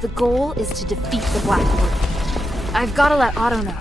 The goal is to defeat the Black Order. I've gotta let Otto know.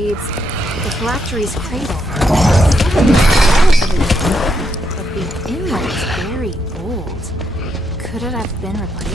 The phylactery's cradle. But the inlet is very old. Could it have been replaced?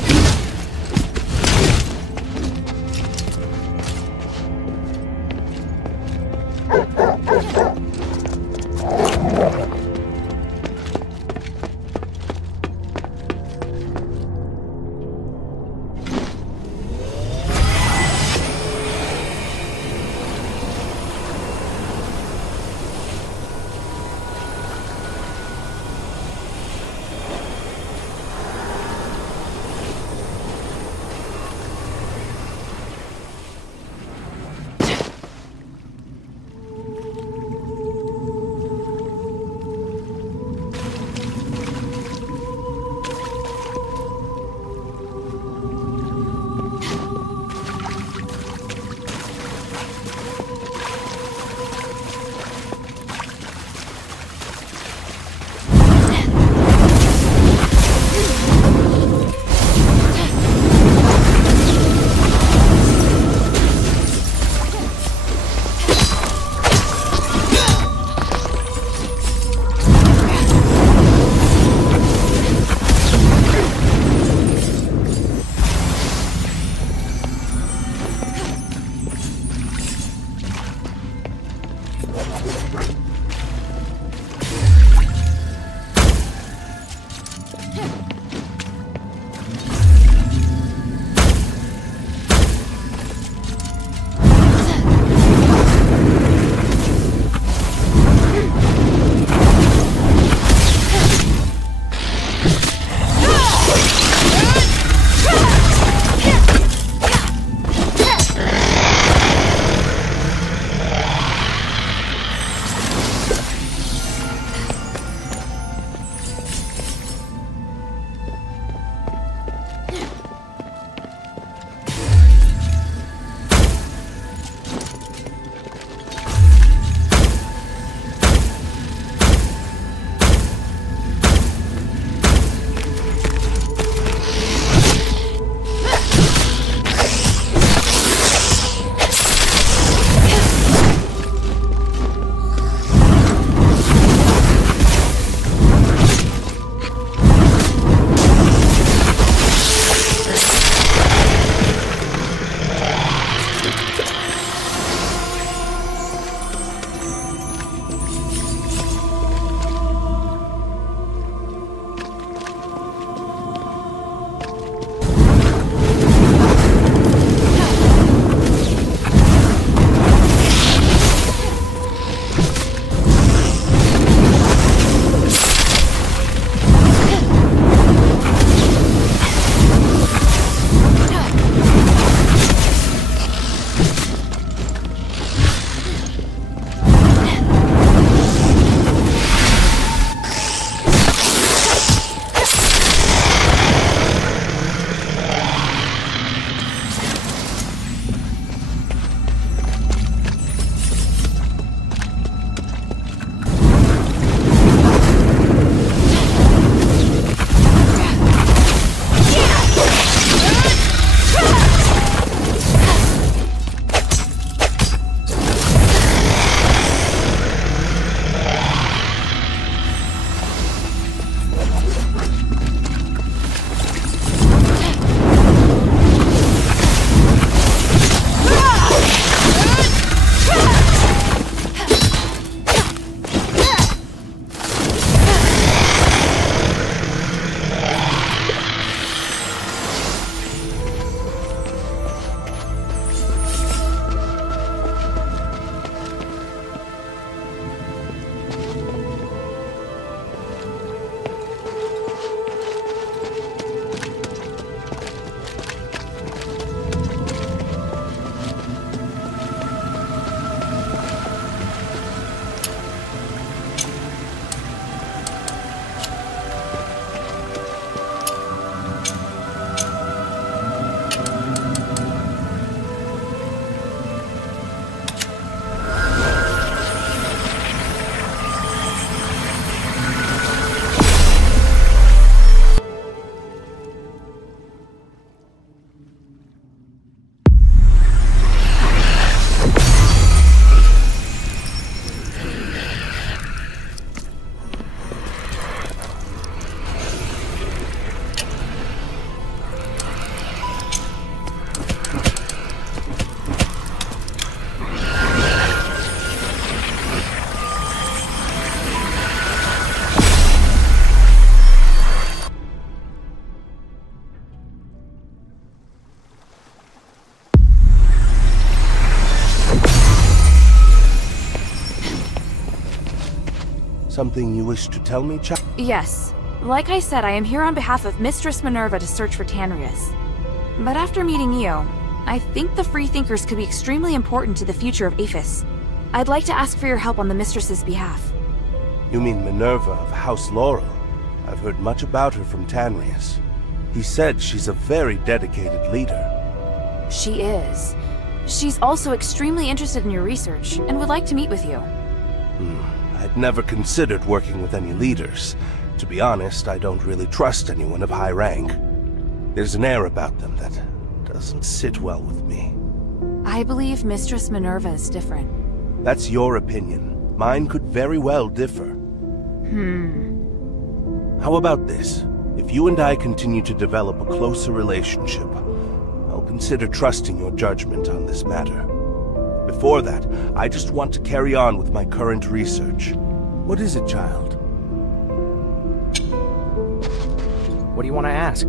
Something you wish to tell me, child? Yes. Like I said, I am here on behalf of Mistress Minerva to search for Tanrius. But after meeting you, I think the Freethinkers could be extremely important to the future of Aphis. I'd like to ask for your help on the Mistress's behalf. You mean Minerva of House Laurel? I've heard much about her from Tanrius. He said she's a very dedicated leader. She is. She's also extremely interested in your research and would like to meet with you. I'd never considered working with any leaders. To be honest, I don't really trust anyone of high rank. There's an air about them that doesn't sit well with me. I believe Mistress Minerva is different. That's your opinion. Mine could very well differ. How about this? If you and I continue to develop a closer relationship, I'll consider trusting your judgment on this matter. Before that, I just want to carry on with my current research. What is it, child? What do you want to ask?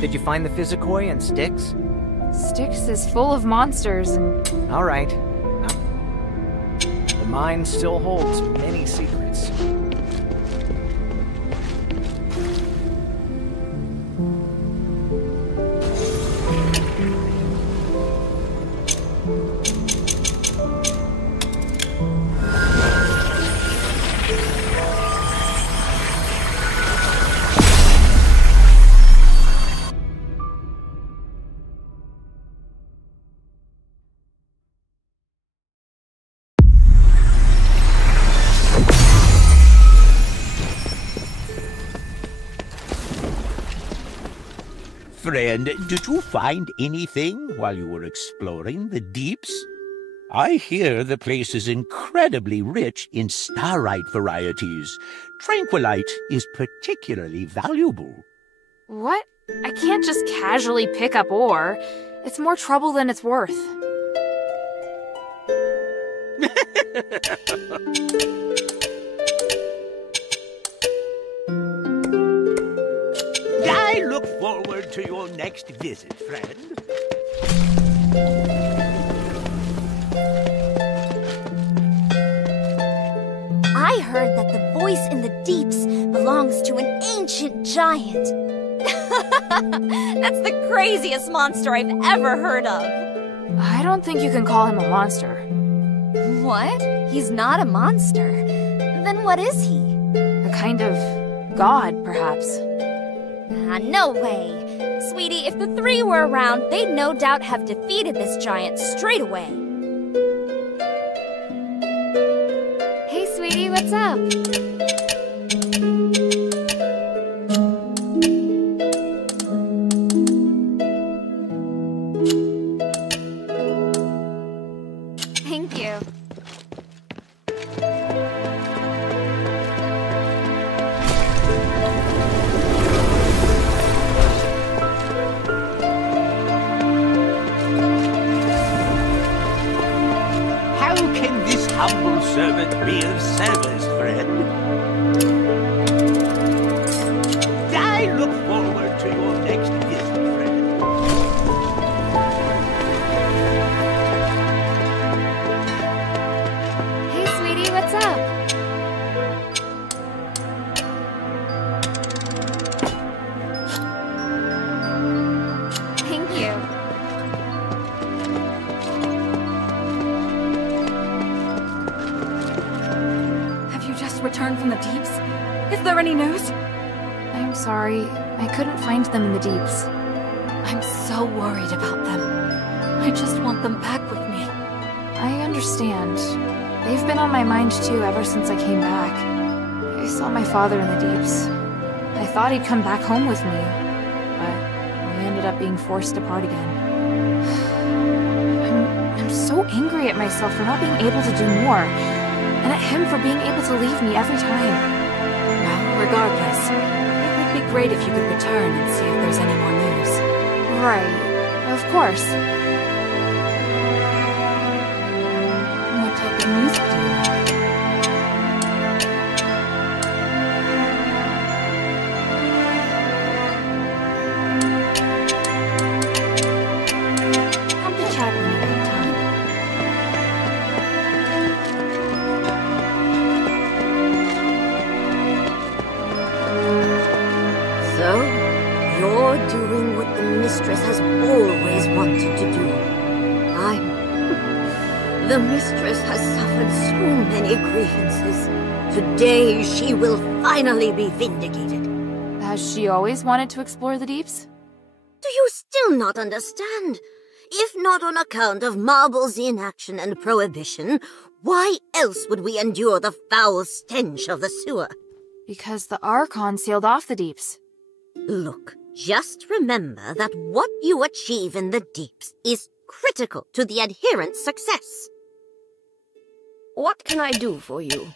Did you find the Physicoi and Styx? Styx is full of monsters and... All right. The mine still holds many secrets. Friend, did you find anything while you were exploring the deeps? I hear the place is incredibly rich in starite varieties. Tranquilite is particularly valuable. What? I can't just casually pick up ore. It's more trouble than it's worth. I look forward to your next visit, friend. I heard that the voice in the deeps belongs to an ancient giant. That's the craziest monster I've ever heard of. I don't think you can call him a monster. What? He's not a monster. Then what is he? A kind of god, perhaps. No way. Sweetie, if the three were around, they'd no doubt have defeated this giant straight away. Hey, sweetie, what's up? Thank you. Humble servant be of service, friend. I look forward to your next visit, friend. Hey, sweetie, what's up? Thank you. Returned from the deeps? Is there any news? I'm sorry. I couldn't find them in the deeps. I'm so worried about them. I just want them back with me. I understand. They've been on my mind too ever since I came back. I saw my father in the deeps. I thought he'd come back home with me, but we ended up being forced apart again. I'm so angry at myself for not being able to do more. And at him for being able to leave me every time. Well, regardless, it would be great if you could return and see if there's any more news. Right. Of course. What type of music do you like? You're doing what the mistress has always wanted to do. The mistress has suffered so many grievances. Today she will finally be vindicated. Has she always wanted to explore the deeps? Do you still not understand? If not on account of Marble's inaction and prohibition, why else would we endure the foul stench of the sewer? Because the Archon sealed off the deeps. Look, just remember that what you achieve in the deeps is critical to the adherent's success. What can I do for you?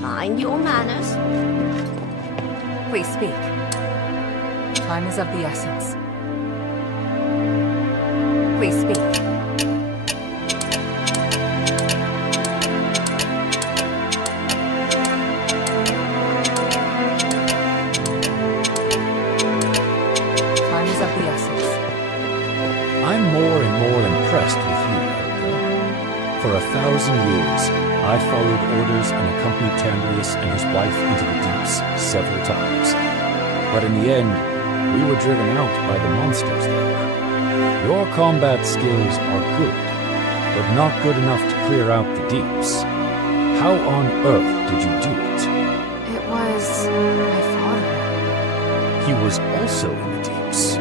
Mind your manners. Please speak. Time is of the essence. Please speak. Time is of the essence. I'm more and more impressed with you, Helga. For 1,000 years, I followed orders and accompanied Tandrius and his wife into the deeps several times. But in the end, we were driven out by the monsters there. Your combat skills are good, but not good enough to clear out the deeps. How on earth did you do it? It was my father. He was also in the deeps.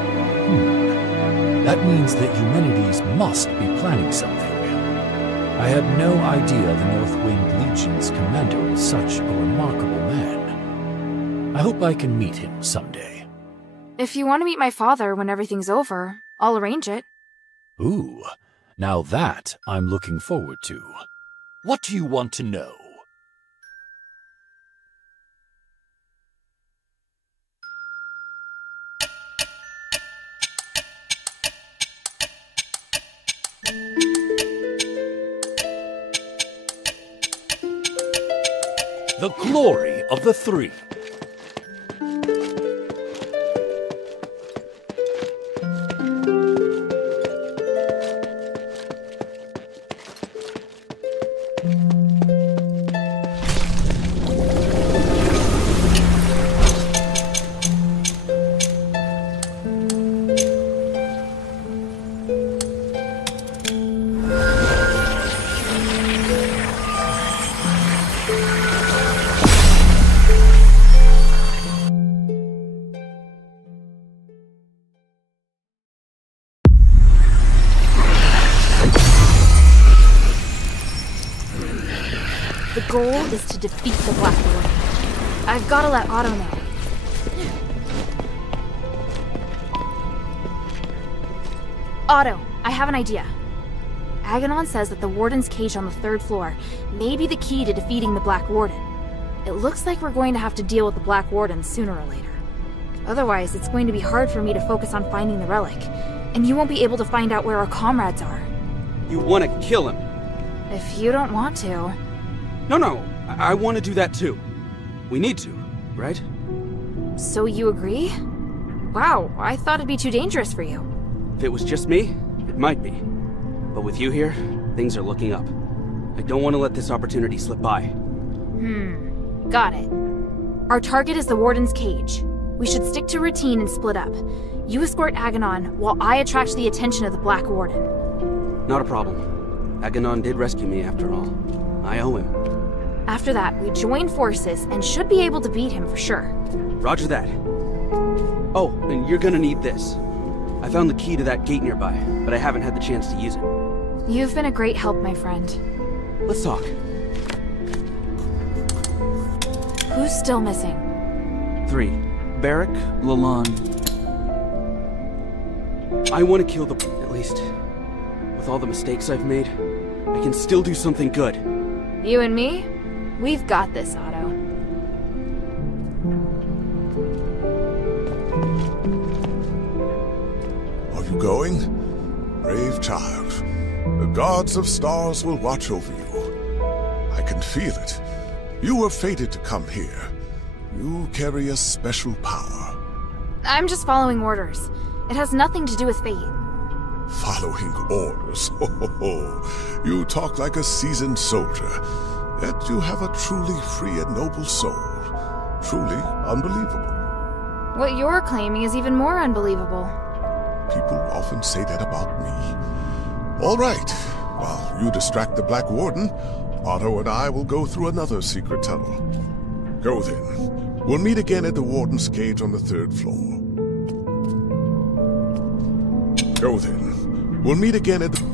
That means that Eumenides must be planning something. I had no idea the Northwind Legion's commander was such a remarkable man. I hope I can meet him someday. If you want to meet my father when everything's over, I'll arrange it. Ooh, now that I'm looking forward to. What do you want to know? The glory of the three. The goal is to defeat the Black Warden. I've got to let Otto know. Otto, I have an idea. Aganon says that the Warden's cage on the 3rd floor may be the key to defeating the Black Warden. It looks like we're going to have to deal with the Black Warden sooner or later. Otherwise, it's going to be hard for me to focus on finding the relic, and you won't be able to find out where our comrades are. You want to kill him? If you don't want to. No, I want to do that too. We need to, right? So you agree? Wow, I thought it'd be too dangerous for you. If it was just me, it might be. But with you here, things are looking up. I don't want to let this opportunity slip by. Got it. Our target is the Warden's cage. We should stick to routine and split up. You escort Aganon, while I attract the attention of the Black Warden. Not a problem. Aganon did rescue me after all. I owe him. After that, we join forces and should be able to beat him for sure. Roger that. Oh, and you're gonna need this. I found the key to that gate nearby, but I haven't had the chance to use it. You've been a great help, my friend. Let's talk. Who's still missing? 3. Barrick, Lalonde. I want to kill the... At least, with all the mistakes I've made, I can still do something good. You and me? We've got this, Otto. Are you going? Brave child. The gods of stars will watch over you. I can feel it. You were fated to come here. You carry a special power. I'm just following orders. It has nothing to do with fate. Following orders? Oh, you talk like a seasoned soldier. Yet you have a truly free and noble soul. Truly unbelievable. What you're claiming is even more unbelievable. People often say that about me. All right. While you distract the Black Warden, Otto and I will go through another secret tunnel. Go then. We'll meet again at the Warden's cage on the 3rd floor. Go then. We'll meet again at the...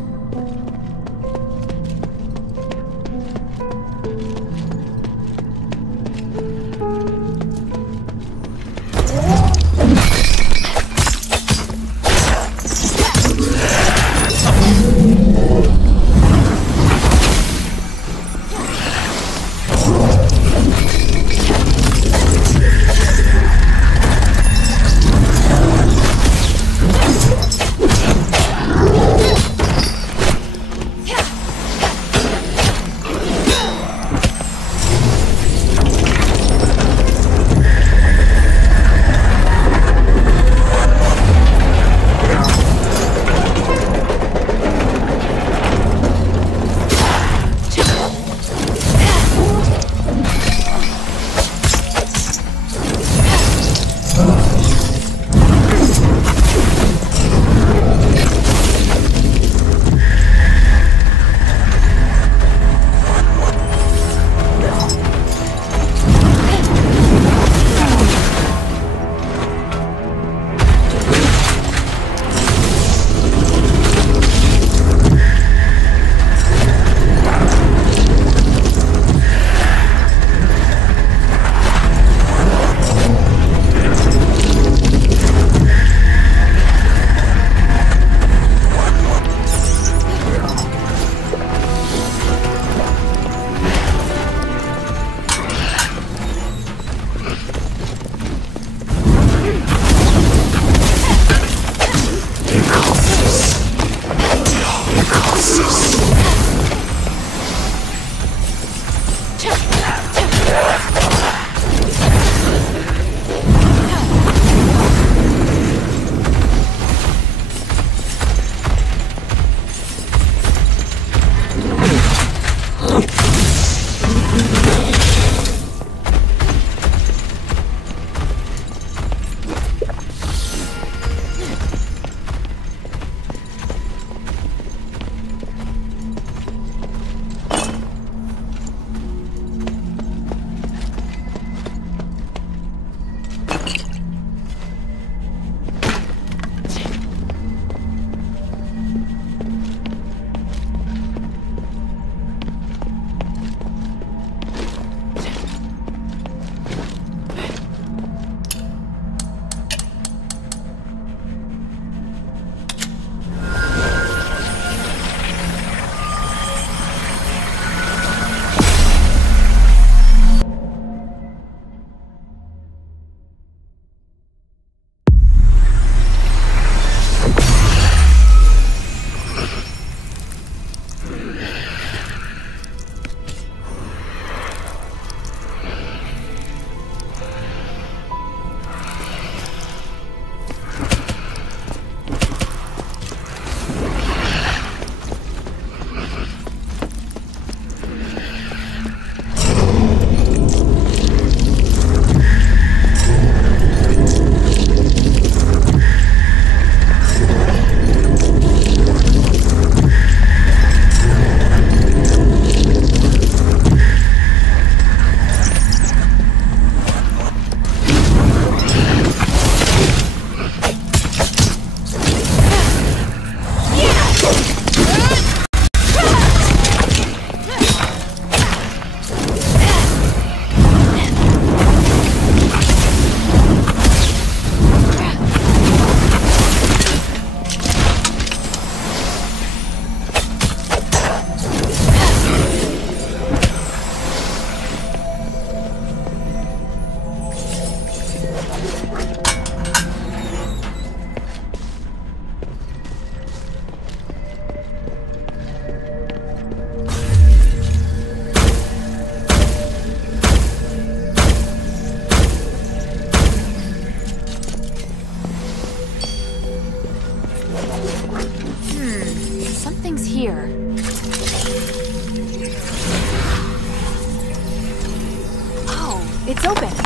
It's open.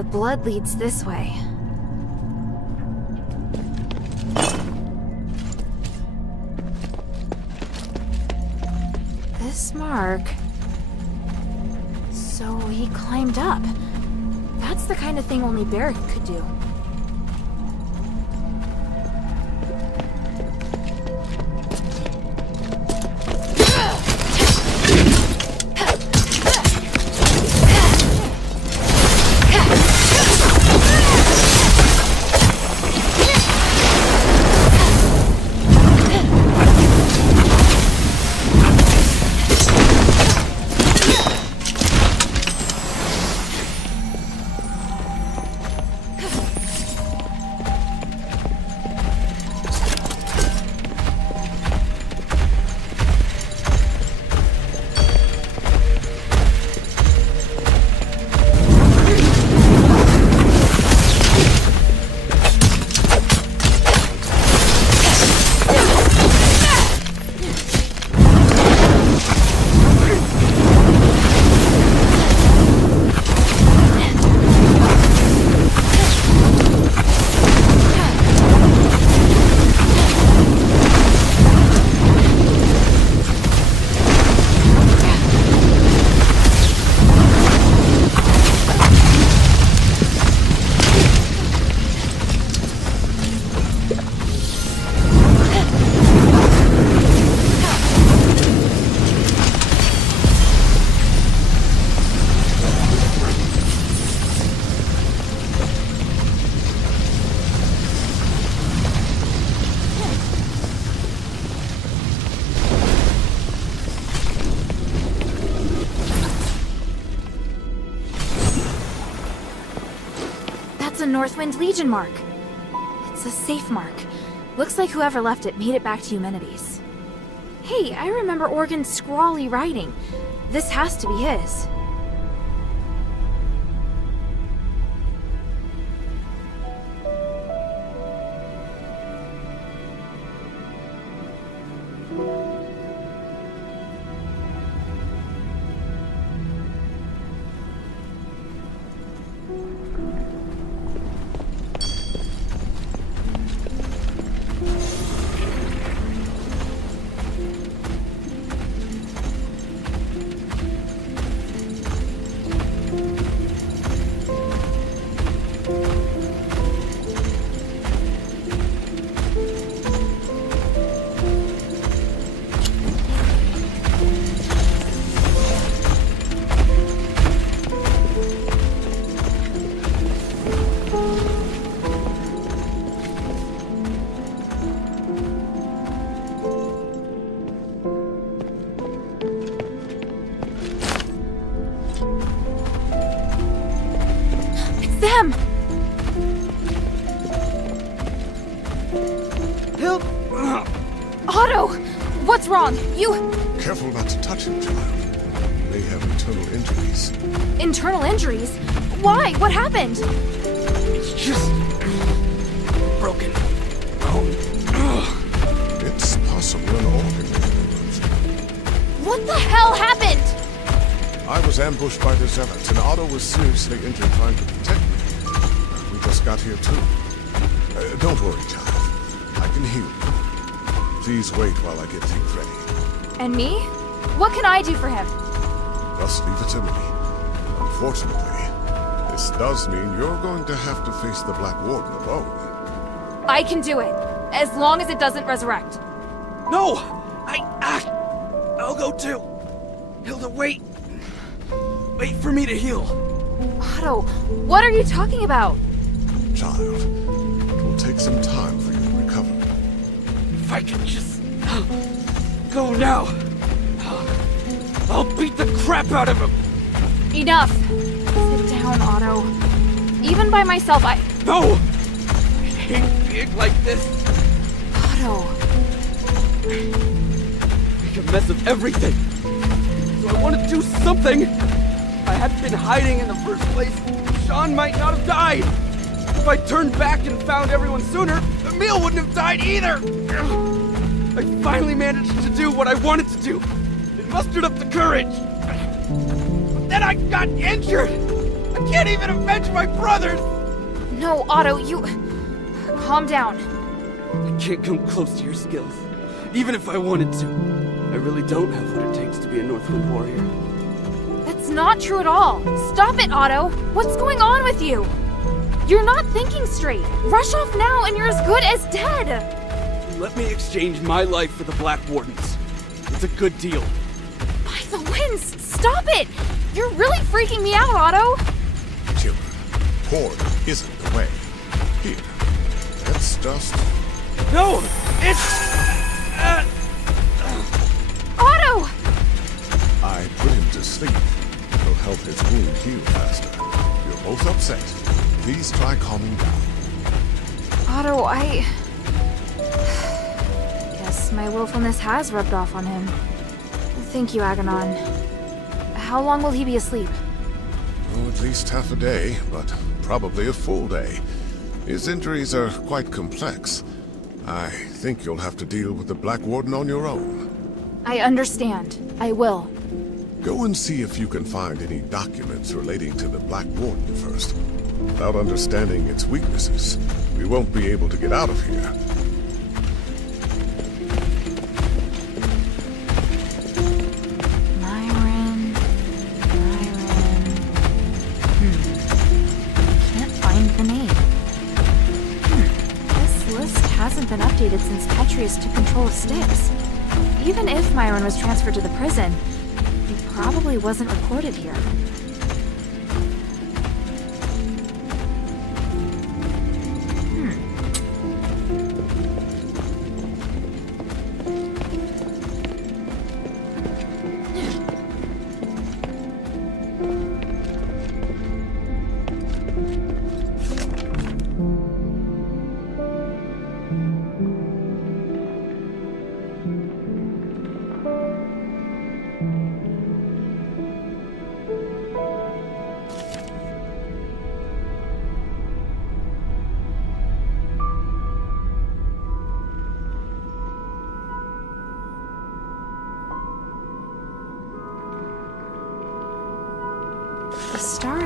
The blood leads this way. This mark... So he climbed up. That's the kind of thing only Barrick could do. Northwind Legion mark. It's a safe mark. Looks like whoever left it made it back to Eumenides. Hey, I remember Organ's scrawly writing. This has to be his. Them! Help! Otto! What's wrong? You... Careful not to touch him, child. He may have internal injuries. Internal injuries? Why? What happened? It's just... broken bone. It's possible an organ may have been ruptured. What the hell happened? I was ambushed by the Zealots, and Otto was seriously injured trying to protect me. We just got here too. Don't worry, child. I can heal you. Please wait while I get things ready. And me? What can I do for him? Just leave it to me. Unfortunately, this does mean you're going to have to face the Black Warden alone. I can do it, as long as it doesn't resurrect. No! I'll go too. Hilda, wait. Wait for me to heal. Otto, what are you talking about? Child, it will take some time for you to recover. If I could just... go now. I'll beat the crap out of him. Enough. Sit down, Otto. Even by myself, No! I hate being like this. Otto. Make a mess of everything. So I want to do something. If I hadn't been hiding in the first place, Sean might not have died. If I turned back and found everyone sooner, Emil wouldn't have died either. I finally managed to do what I wanted to do. And mustered up the courage. But then I got injured. I can't even avenge my brothers. No, Otto, you... Calm down. I can't come close to your skills. Even if I wanted to. I really don't have what it takes to be a Northwind warrior. That's not true at all. Stop it, Otto. What's going on with you? You're not thinking straight. Rush off now and you're as good as dead. Let me exchange my life for the Black Warden's. It's a good deal. By the winds, stop it! You're really freaking me out, Otto. Children, porn isn't the way. Here, let's just... No! It's... Otto! I put him to sleep. It'll help his wound heal faster. You're both upset. Please try calming down. Otto, guess my willfulness has rubbed off on him. Thank you, Aganon. How long will he be asleep? Oh, at least half a day, but probably a full day. His injuries are quite complex. I think you'll have to deal with the Black Warden on your own. I understand. I will. Go and see if you can find any documents relating to the Black Warden first. Without understanding its weaknesses, we won't be able to get out of here. Myron... Can't find the name. This list hasn't been updated since Petrius took control of Styx. Even if Myron was transferred to the prison, he probably wasn't recorded here.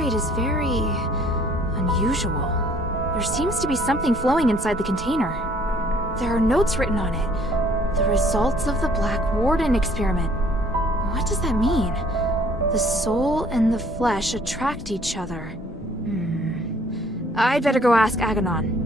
substrate is very unusual. There seems to be something flowing inside the container. There are notes written on it. The results of the Black Warden experiment. What does that mean? The soul and the flesh attract each other. I'd better go ask Aganon.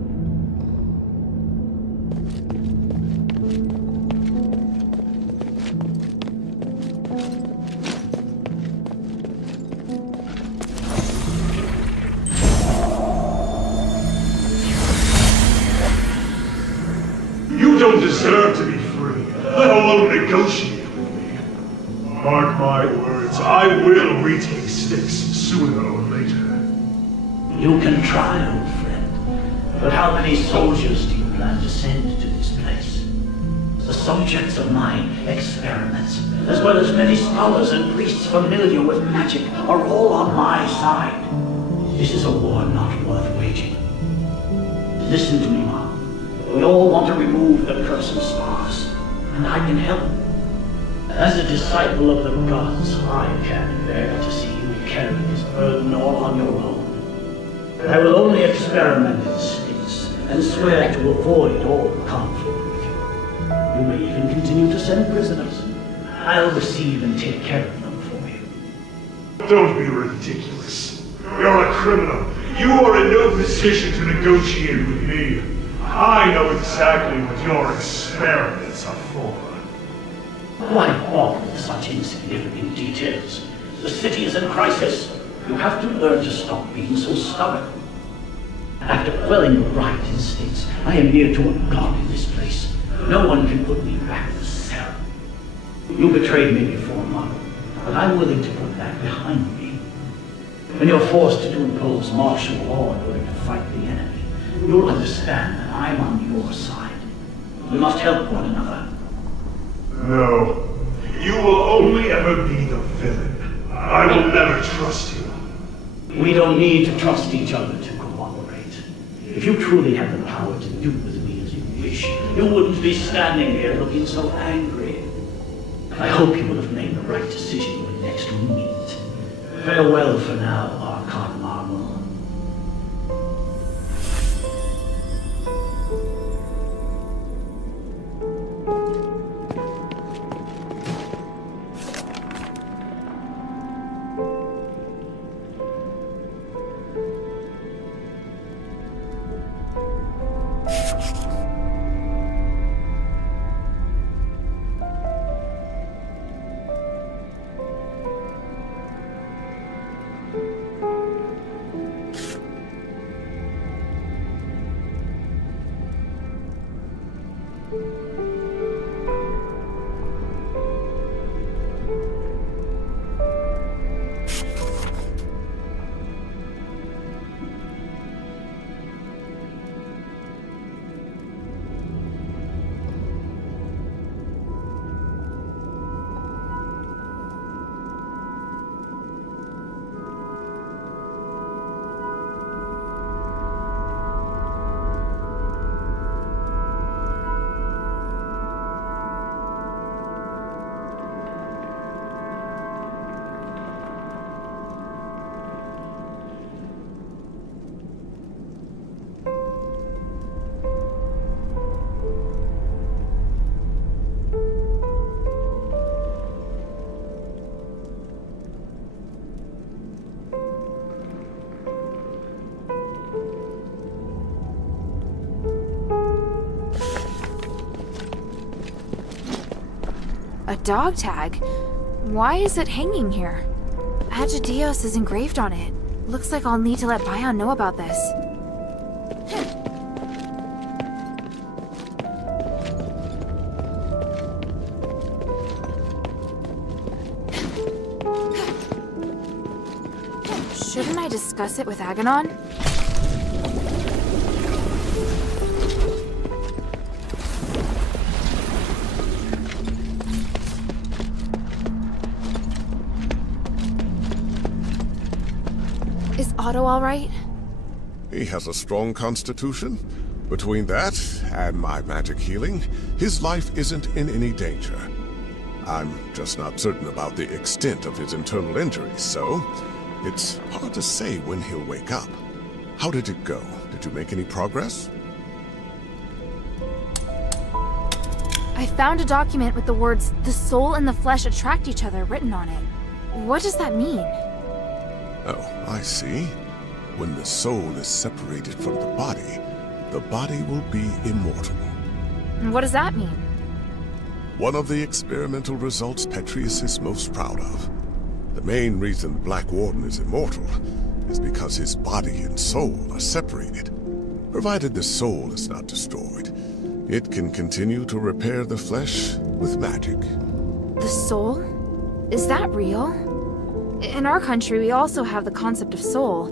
You don't deserve to be free, let alone negotiate with me. Mark my words, I will retake Styx sooner or later. You can try, old friend, but how many soldiers do you plan to send to this place? The subjects of my experiments, as well as many scholars and priests familiar with magic, are all on my side. This is a war not worth waging. Listen to me, Mark. We all want to remove the curse of stars, and I can help. As a disciple of the gods, I can't bear to see you carry this burden all on your own. I will only experiment in Styx, and swear to avoid all conflict with you. You may even continue to send prisoners. I'll receive and take care of them for you. Don't be ridiculous. You're a criminal. You are in no position to negotiate with me. I know exactly what your experiments are for. Why bother with such insignificant details? The city is in crisis. You have to learn to stop being so stubborn. After quelling your right instincts, I am near to a god in this place. No one can put me back in the cell. You betrayed me before, Mother, but I'm willing to put that behind me. When you're forced to impose martial law in order to fight the enemy, you'll understand that I'm on your side. We must help one another. No. You will only ever be the villain. I will never trust you. We don't need to trust each other to cooperate. If you truly had the power to do with me as you wish, you wouldn't be standing here looking so angry. I hope you will have made the right decision when next we meet. Farewell for now, Archon Marvel. A dog tag? Why is it hanging here? Agidios is engraved on it. Looks like I'll need to let Bion know about this. Shouldn't I discuss it with Aganon? Is Otto all right? He has a strong constitution. Between that and my magic healing, his life isn't in any danger. I'm just not certain about the extent of his internal injuries, so It's hard to say when he'll wake up. How did it go? Did you make any progress? I found a document with the words, "The soul and the flesh attract each other," written on it. What does that mean? Oh, I see. When the soul is separated from the body will be immortal. What does that mean? One of the experimental results Petrius is most proud of. The main reason the Black Warden is immortal is because his body and soul are separated. Provided the soul is not destroyed, it can continue to repair the flesh with magic. The soul? Is that real? In our country, we also have the concept of soul,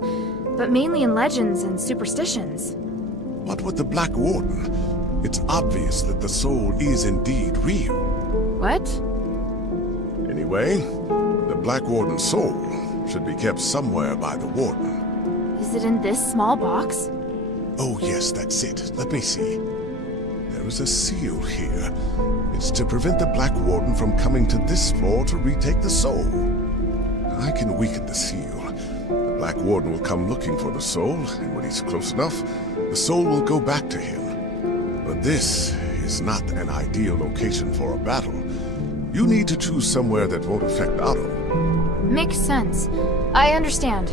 but mainly in legends and superstitions. What with the Black Warden? It's obvious that the soul is indeed real. What? Anyway, the Black Warden's soul should be kept somewhere by the Warden. Is it in this small box? Oh yes, that's it. Let me see. There is a seal here. It's to prevent the Black Warden from coming to this floor to retake the soul. I can weaken the seal. The Black Warden will come looking for the soul, and when he's close enough, the soul will go back to him. But this is not an ideal location for a battle. You need to choose somewhere that won't affect Otto. Makes sense. I understand.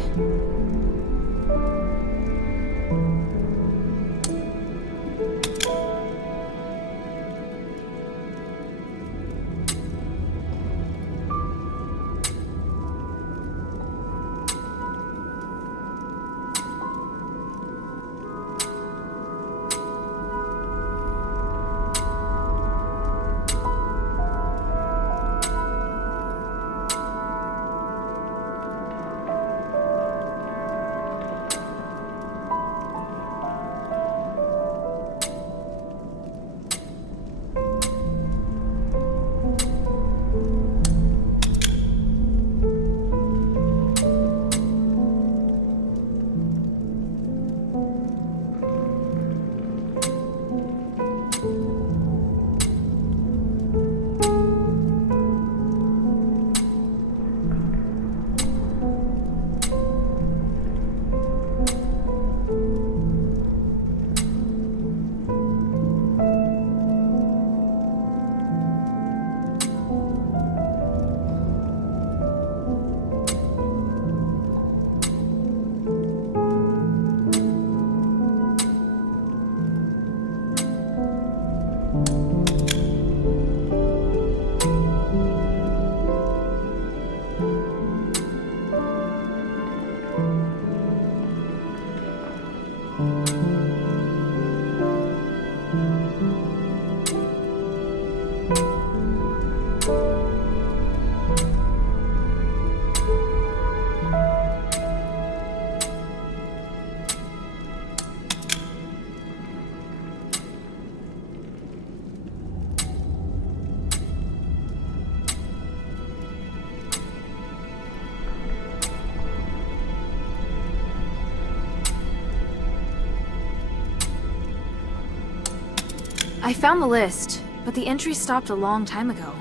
I found the list, but the entry stopped a long time ago.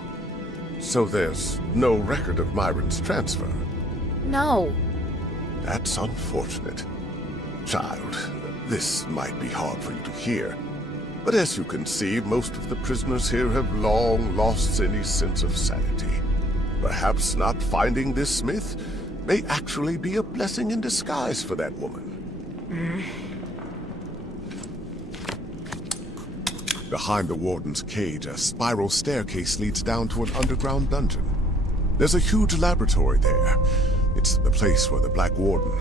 So there's no record of Myron's transfer? No. That's unfortunate. Child, this might be hard for you to hear, but as you can see, most of the prisoners here have long lost any sense of sanity. Perhaps not finding this smith may actually be a blessing in disguise for that woman. Behind the warden's cage, a spiral staircase leads down to an underground dungeon. There's a huge laboratory there. It's the place where the Black Warden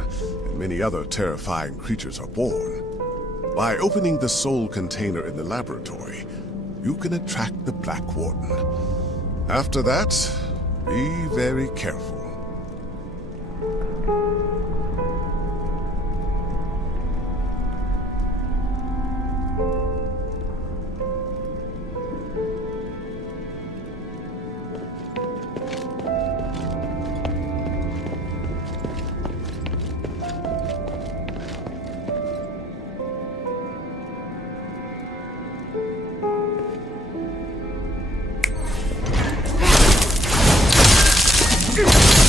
and many other terrifying creatures are born. By opening the soul container in the laboratory, you can attract the Black Warden. After that, be very careful. Ugh!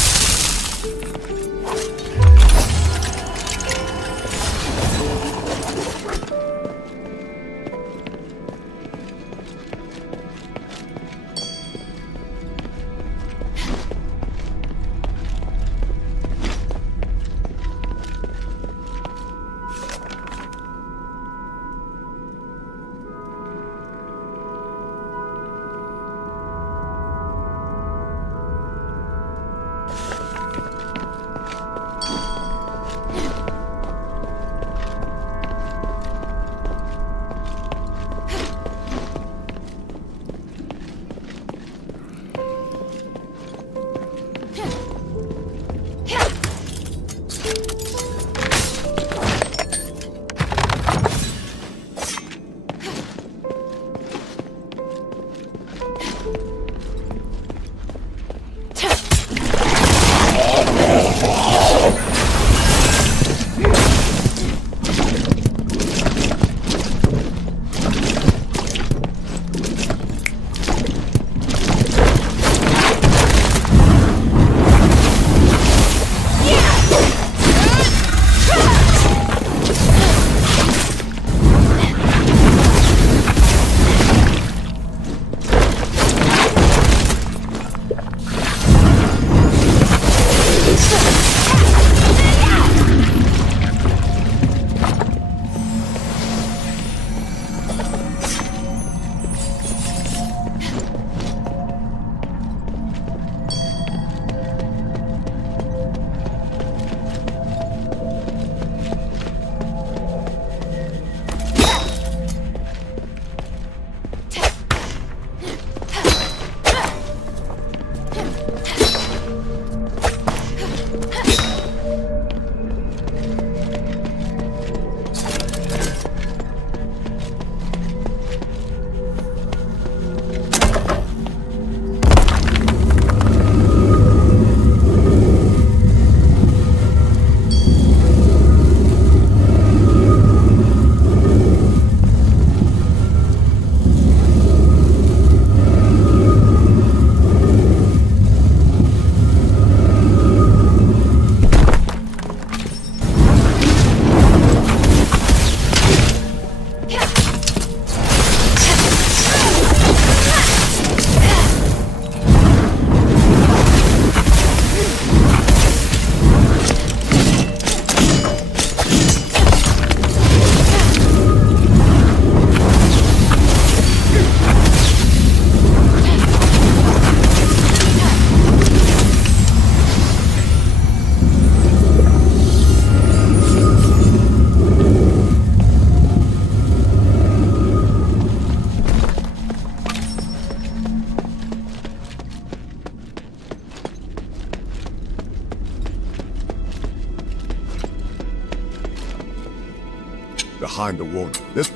behind the warden. This...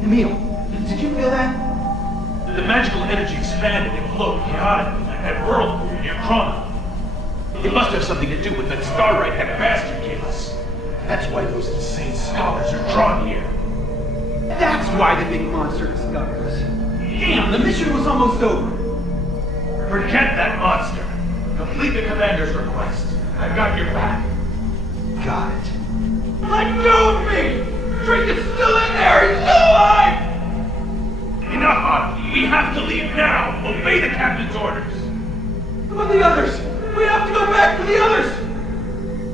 Emil, did you feel that? The magical energy expanded and flowed chaotically like that whirlpool near Chrono. It must have something to do with that starlight that bastard gave us. That's why those insane scholars are drawn here. That's why the big monster discovered us. Damn, the mission was almost over. Forget that monster. Complete the commander's request. I've got your back. Got it. Let go of me! Drake is still in there! He's still alive! Enough, Otto. We have to leave now. Obey the captain's orders. But the others! We have to go back to the others!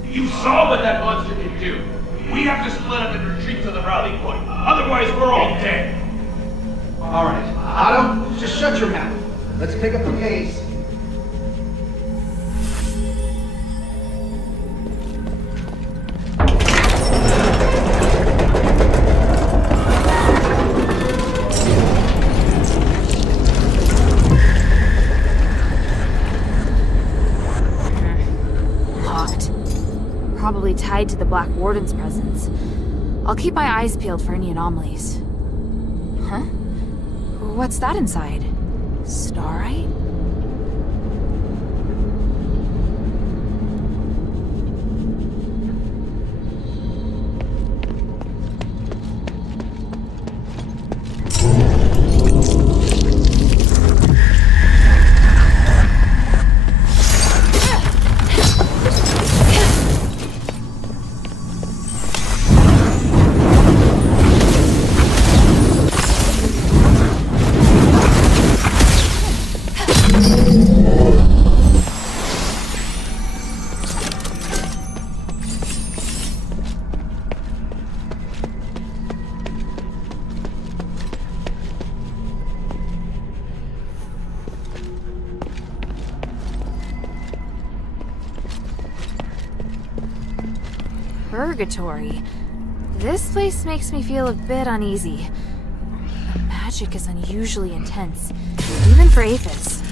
You saw what that monster can do. We have to split up and retreat to the rally point. Otherwise, we're all dead. All right. Otto, just shut your mouth. Let's pick up the pace. Probably tied to the Black Warden's presence. I'll keep my eyes peeled for any anomalies. Huh? What's that inside? Starite? Purgatory. This place makes me feel a bit uneasy. The magic is unusually intense, even for Aphis.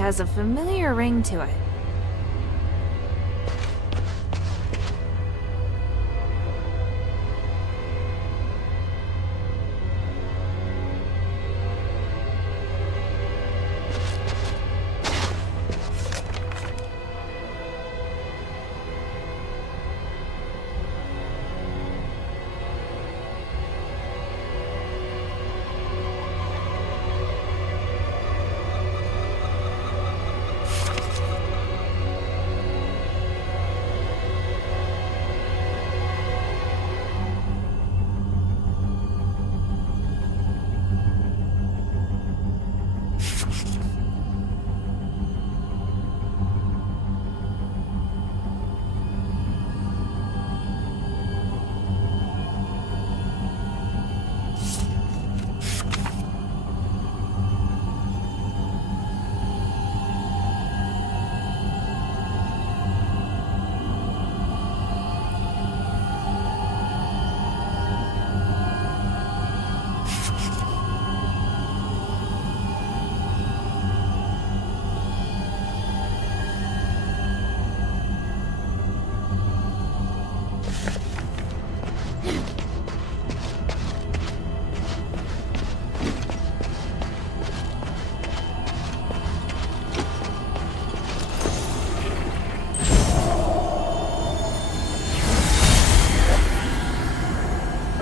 has a familiar ring to it.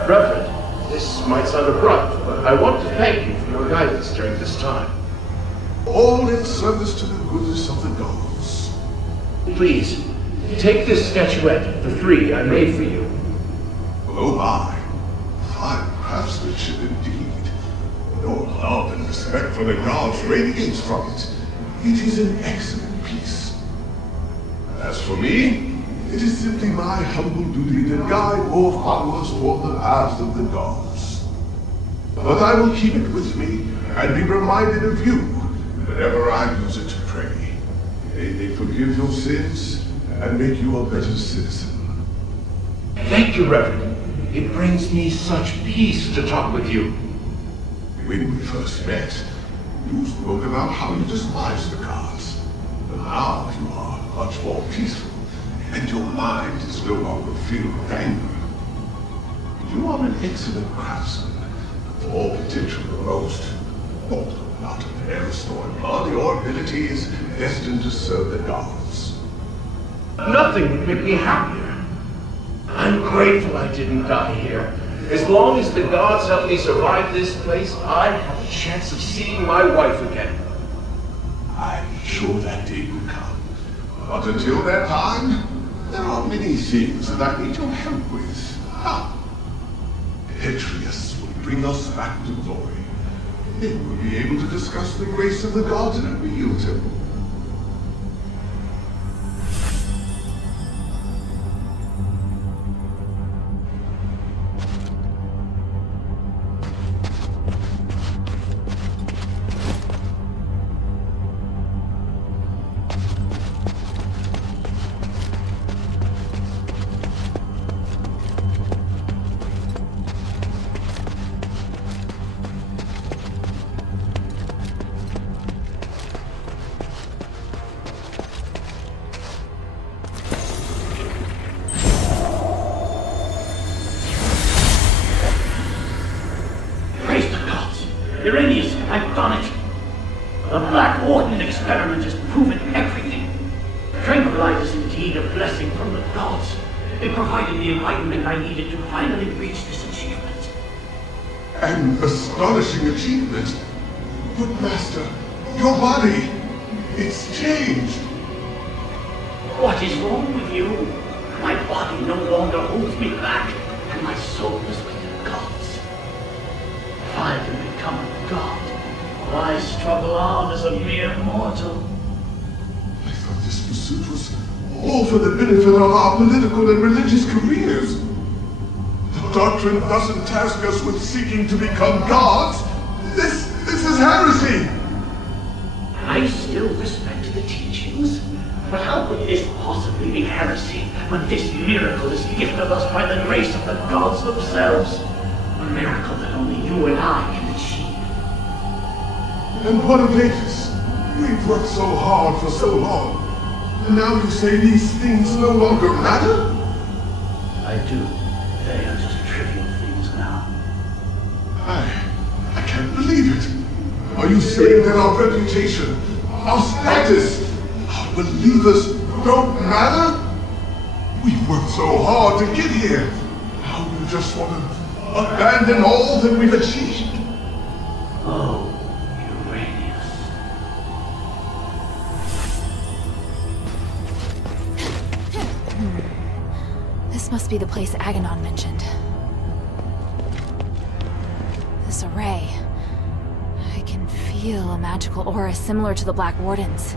Reverend, this might sound abrupt, but I want to thank you for your guidance during this time. All in service to the goodness of the gods. Please, take this statuette of the three I made for you. Oh my, fine craftsmanship indeed. Your love and respect for the gods radiates from it. It is an excellent piece. As for me, it is simply my humble duty to guide more followers toward the paths of the gods. But I will keep it with me and be reminded of you whenever I use it to pray. May they forgive your sins and make you a better citizen. Thank you, Reverend. It brings me such peace to talk with you. When we first met, you spoke about how you despised the gods. But now you are much more peaceful. And your mind is no longer filled with anger. You are an excellent craftsman, with all potential to boast. Although not of Eris or blood, your ability is destined to serve the gods. Nothing would make me happier. I'm grateful I didn't die here. As long as the gods help me survive this place, I have a chance of seeing my wife again. I'm sure that day will come. But until that time, there are many things that I need your help with. Atreus will bring us back to glory. Then we'll be able to discuss the grace of the gods in a real temple. I've done it. The Black Warden experiment has proven everything. Tranquilite is indeed a blessing from the gods. It provided the enlightenment I needed to finally reach this achievement. An astonishing achievement. But Master, your body, it's changed. What is wrong with you? My body no longer holds me back, and my soul is with the gods. If I can become a god, why struggle on as a mere mortal? I thought this pursuit was all for the benefit of our political and religious careers. The doctrine doesn't task us with seeking to become gods. This is heresy. I still respect the teachings, but how could this possibly be heresy when this miracle is gifted us by the grace of the gods themselves? A miracle that only you and I can achieve. And what of Apis? We've worked so hard for so long. And now you say these things no longer matter? I do. They are just trivial things now. I can't believe it. Are you saying that our reputation, our status, our believers don't matter? We've worked so hard to get here. Now you just want to abandon all that we've achieved? Oh, Uranius. This must be the place Aganon mentioned. This array. I can feel a magical aura similar to the Black Warden's.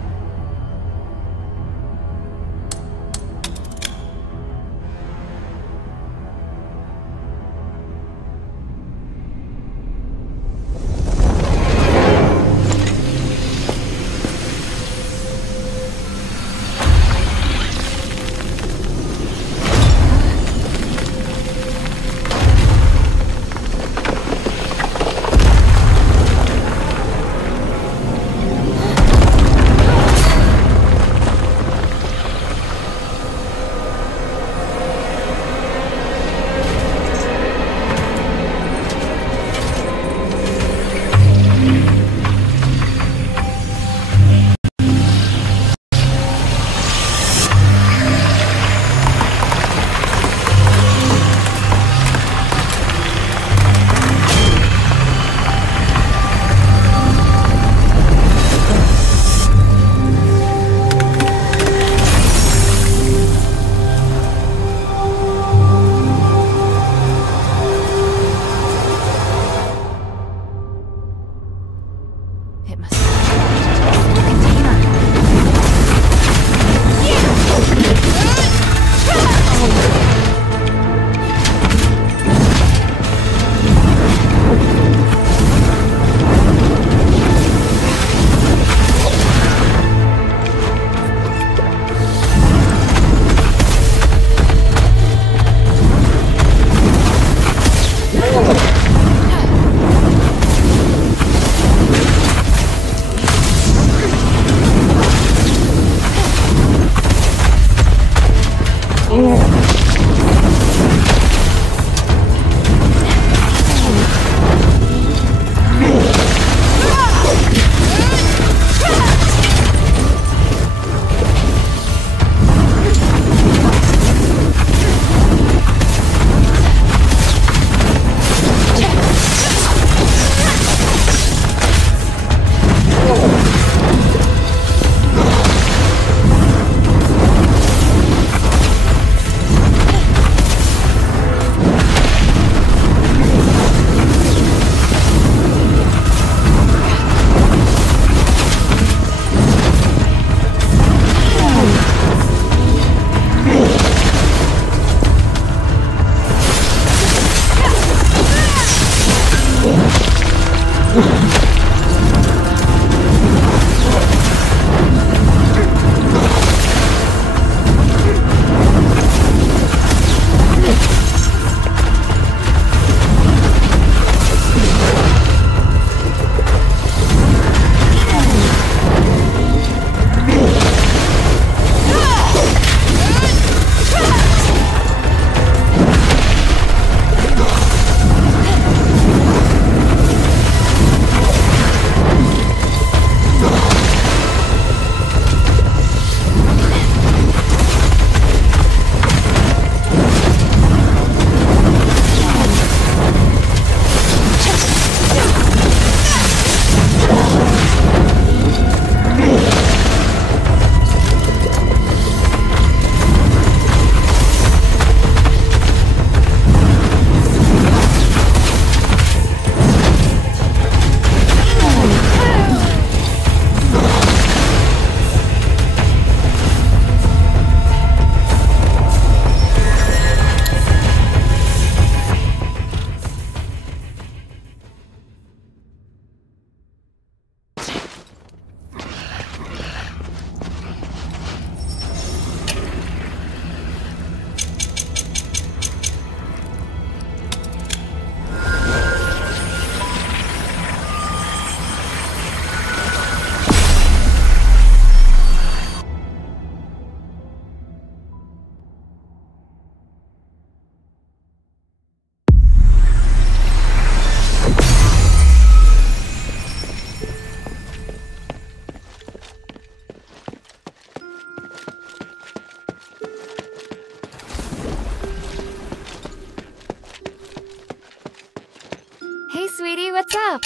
what's up?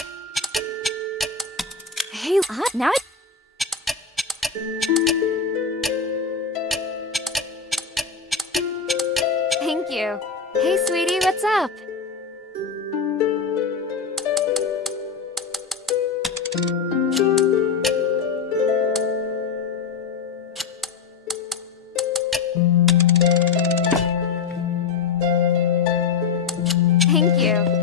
Hey, now Thank you. Hey, sweetie, what's up? Thank you.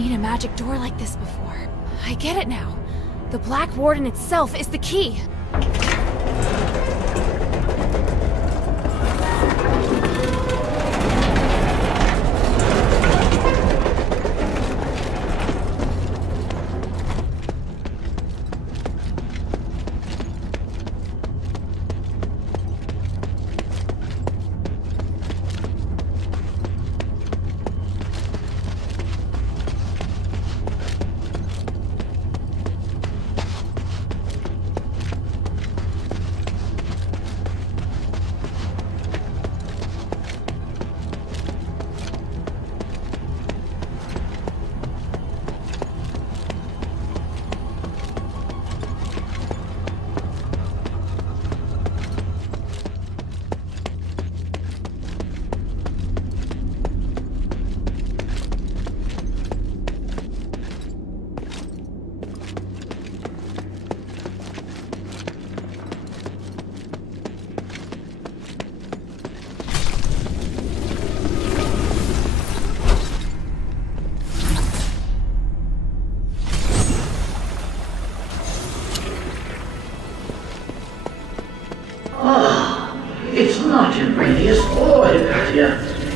seen a magic door like this before. I get it now. The Black Warden itself is the key.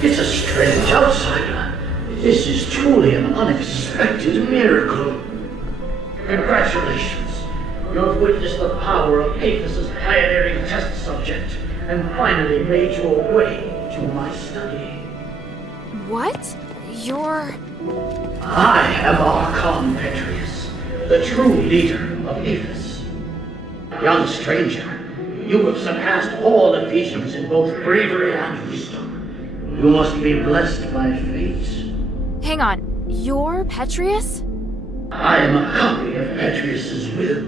It's a strange outsider. This is truly an unexpected miracle. Congratulations. You have witnessed the power of Aethys' pioneering test subject, and finally made your way to my study. What? You're... I am Archon Petrius, the true leader of Aethys. Young stranger, you have surpassed all Ephesians in both bravery and wisdom. You must be blessed by fate. Hang on, you're Petrius? I am a copy of Petrius's will.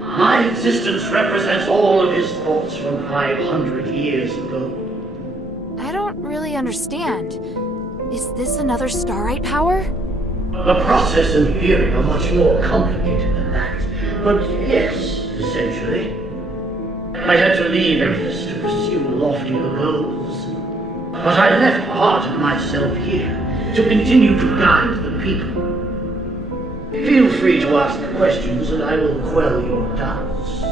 My existence represents all of his thoughts from 500 years ago. I don't really understand. Is this another Starite power? The process and theory are much more complicated than that. But yes, essentially. I had to leave Aethys to pursue loftier goals. But I left part of myself here to continue to guide the people. Feel free to ask questions and I will quell your doubts.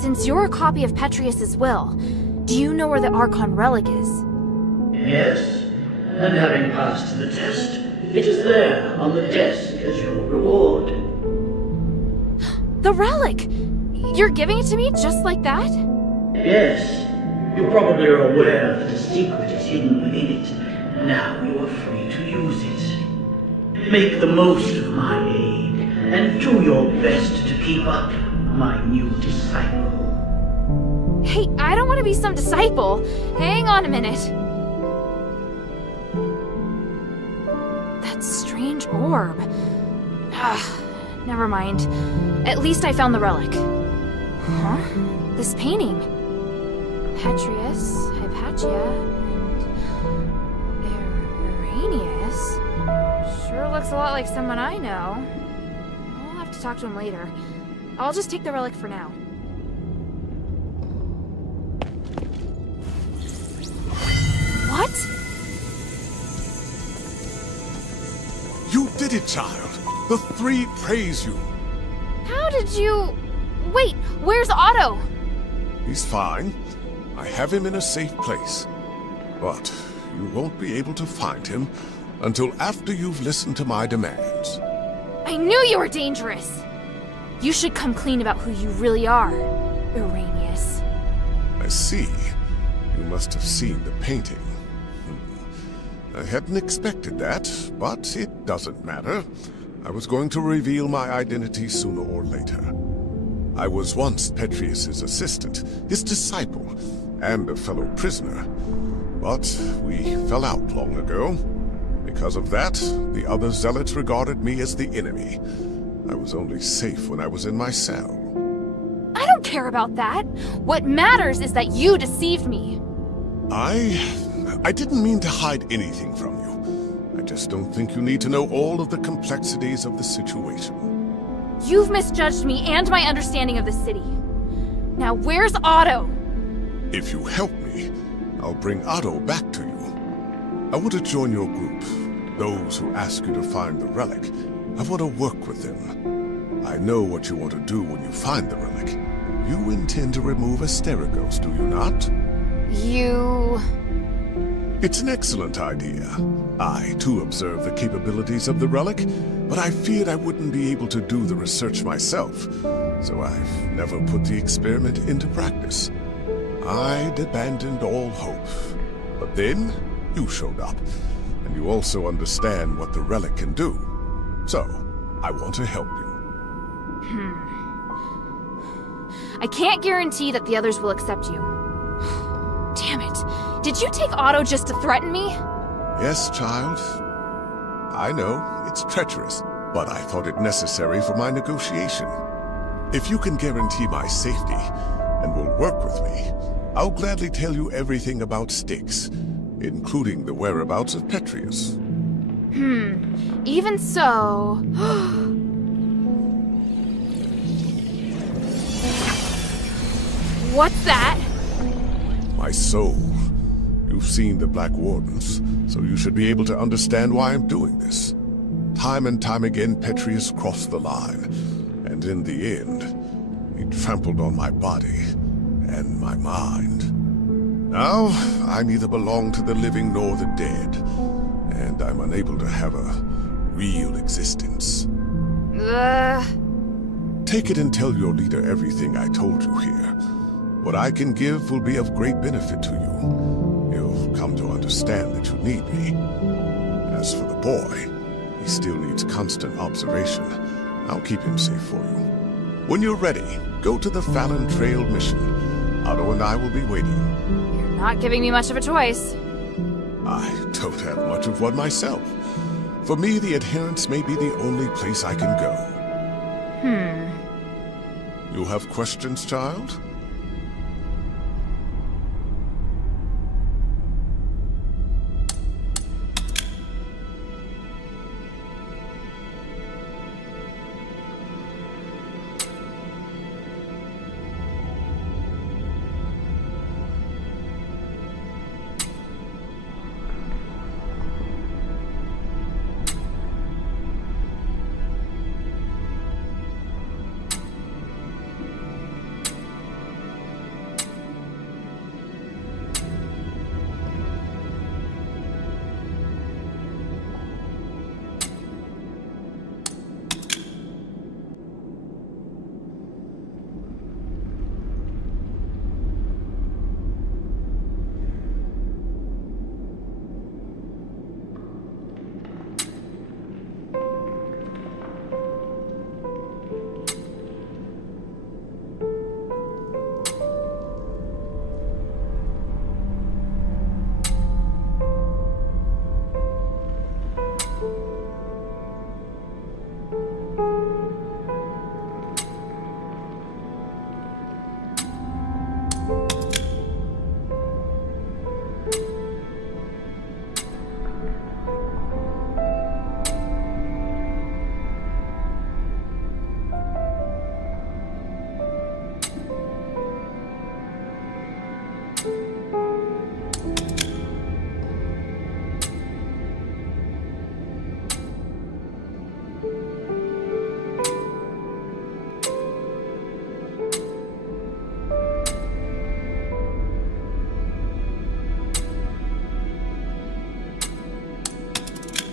Since you're a copy of Petrius's will, do you know where the Archon relic is? Yes, and having passed the test, it is there on the desk as your reward. The relic! You're giving it to me just like that? Yes, you probably are aware that a secret is hidden within it. Now you are free to use it. Make the most of my aid, and do your best to keep up my new disciple. Hey, I don't want to be some disciple. Hang on a minute. That strange orb. Never mind. At least I found the relic. Huh? This painting. Petrius, Hypatia, and Arrhenius. Sure looks a lot like someone I know. I'll have to talk to him later. I'll just take the relic for now. What? You did it, child. The three praise you. How did you... Wait, where's Otto? He's fine. I have him in a safe place. But you won't be able to find him until after you've listened to my demands. I knew you were dangerous! You should come clean about who you really are, Arrhenius. I see. You must have seen the painting. I hadn't expected that, but it doesn't matter. I was going to reveal my identity sooner or later. I was once Petrius's assistant, his disciple, and a fellow prisoner. But we fell out long ago. Because of that, the other zealots regarded me as the enemy. I was only safe when I was in my cell. I don't care about that. What matters is that you deceived me. I didn't mean to hide anything from you. I just don't think you need to know all of the complexities of the situation. You've misjudged me and my understanding of the city. Now where's Otto? If you help me, I'll bring Otto back to you. I want to join your group. Those who ask you to find the relic. I want to work with them. I know what you want to do when you find the relic. You intend to remove Asterigos, do you not? You... It's an excellent idea. I, too, observe the capabilities of the relic, but I feared I wouldn't be able to do the research myself, so I've never put the experiment into practice. I'd abandoned all hope. But then, you showed up, and you also understand what the relic can do. So, I want to help you. I can't guarantee that the others will accept you. Damn it. Did you take Otto just to threaten me? Yes, child. I know, it's treacherous, but I thought it necessary for my negotiation. If you can guarantee my safety, and will work with me, I'll gladly tell you everything about Styx, including the whereabouts of Petrius. Even so... What's that? My soul. You've seen the Black Wardens, so you should be able to understand why I'm doing this. Time and time again, Petrius crossed the line, and in the end, he trampled on my body and my mind. Now, I neither belong to the living nor the dead, and I'm unable to have a real existence. Take it and tell your leader everything I told you here. What I can give will be of great benefit to you. You'll come to understand that you need me. As for the boy, he still needs constant observation. I'll keep him safe for you. When you're ready, go to the Fallon Trail mission. Otto and I will be waiting. You're not giving me much of a choice. I don't have much of one myself. For me, the Adherents may be the only place I can go. You have questions, child?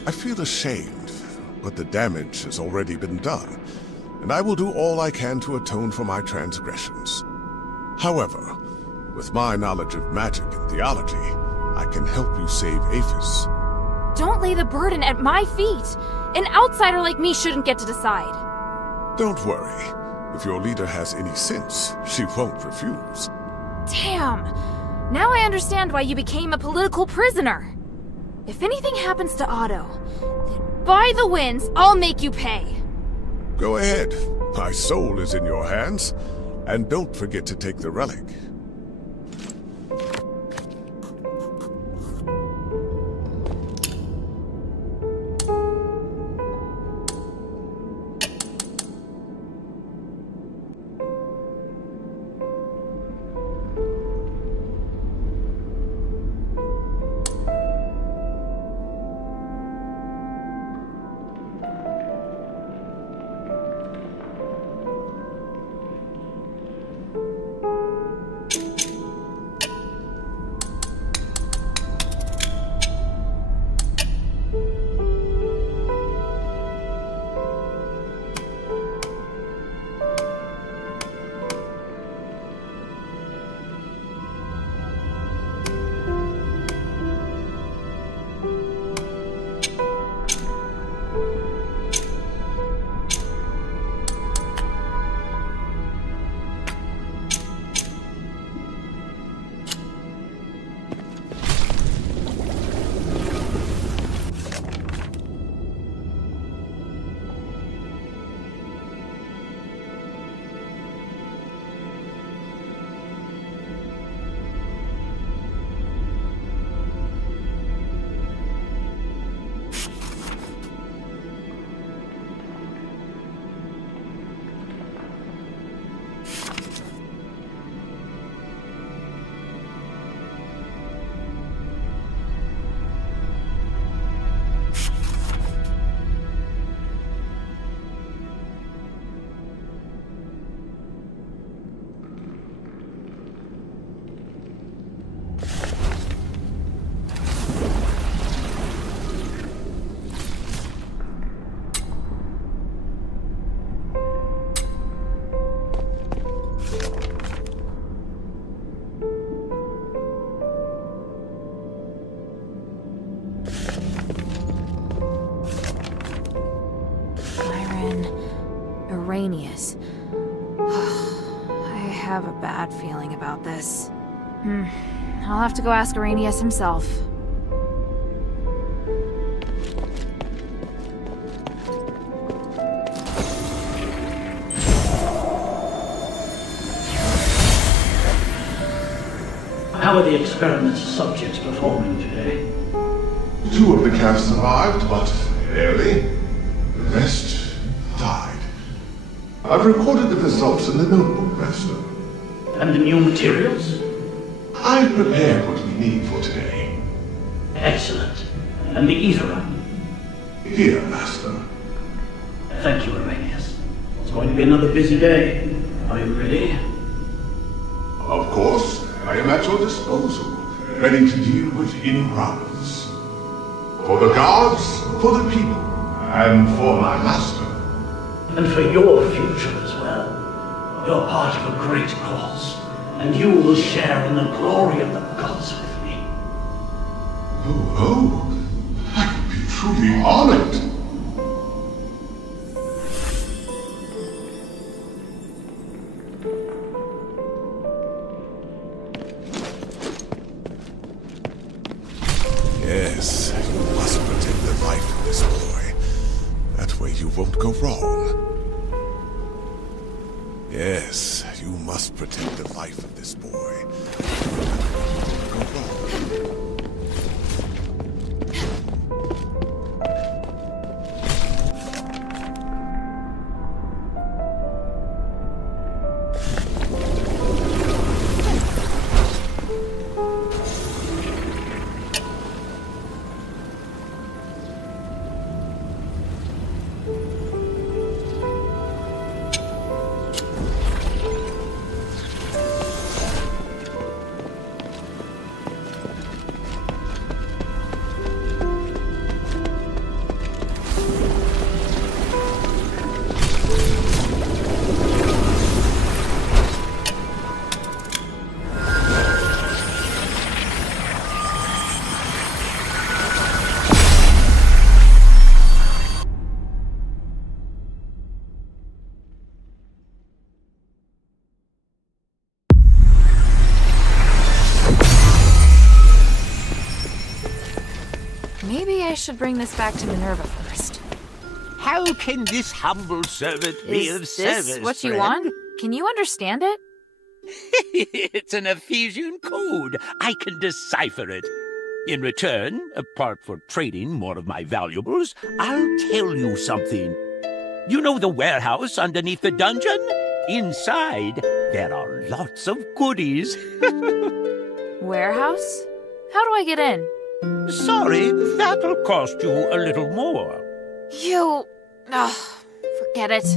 I feel ashamed, but the damage has already been done, and I will do all I can to atone for my transgressions. However, with my knowledge of magic and theology, I can help you save Aphis. Don't lay the burden at my feet. An outsider like me shouldn't get to decide. Don't worry. If your leader has any sense, she won't refuse. Damn! Now I understand why you became a political prisoner. If anything happens to Otto, then by the winds, I'll make you pay. Go ahead. My soul is in your hands. And don't forget to take the relic. Arrhenius. I have a bad feeling about this. I'll have to go ask Arrhenius himself. How are the experiment's subjects performing today? 2 of the calves survived, but barely. The rest died. I've recorded the results in the notebook, Master. And the new materials? I've prepared what we need for today. Excellent. And the ether? Here, Master. Thank you, Arrhenius. It's going to be another busy day. Are you ready? Of course. I am at your disposal, ready to deal with any problems. For the gods, for the people, and for my master. And for your future as well. You're part of a great cause, and you will share in the glory of the gods with me. Oh, I would be truly honored. Yes, you must protect the life of this boy. That way you won't go wrong. Yes, you must protect the life of this boy. That way you won't go wrong. Maybe I should bring this back to Minerva first. How can this humble servant be of service, Is this what you friend? want? Can you understand it? It's an Ephesian code. I can decipher it. In return, apart for trading more of my valuables, I'll tell you something. You know the warehouse underneath the dungeon? Inside, there are lots of goodies. Warehouse? How do I get in? Sorry, that'll cost you a little more. You... Oh, forget it.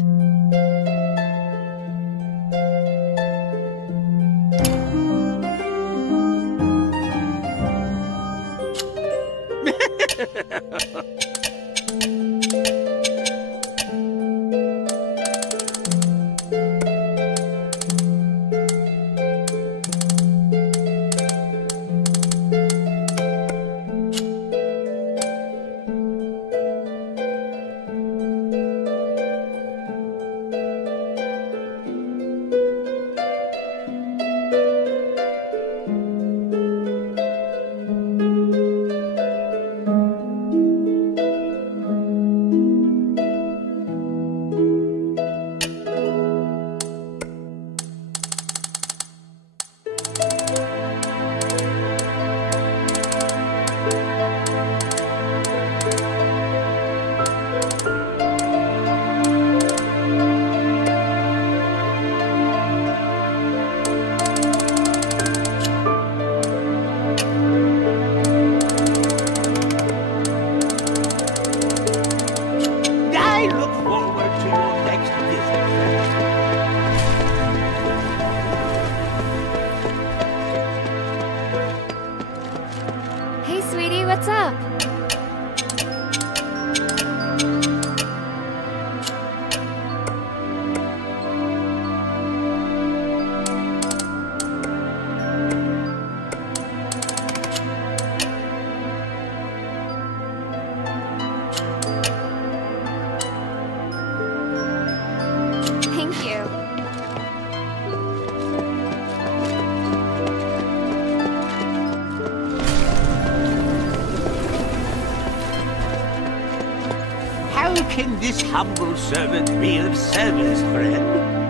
How can this humble servant be of service, friend?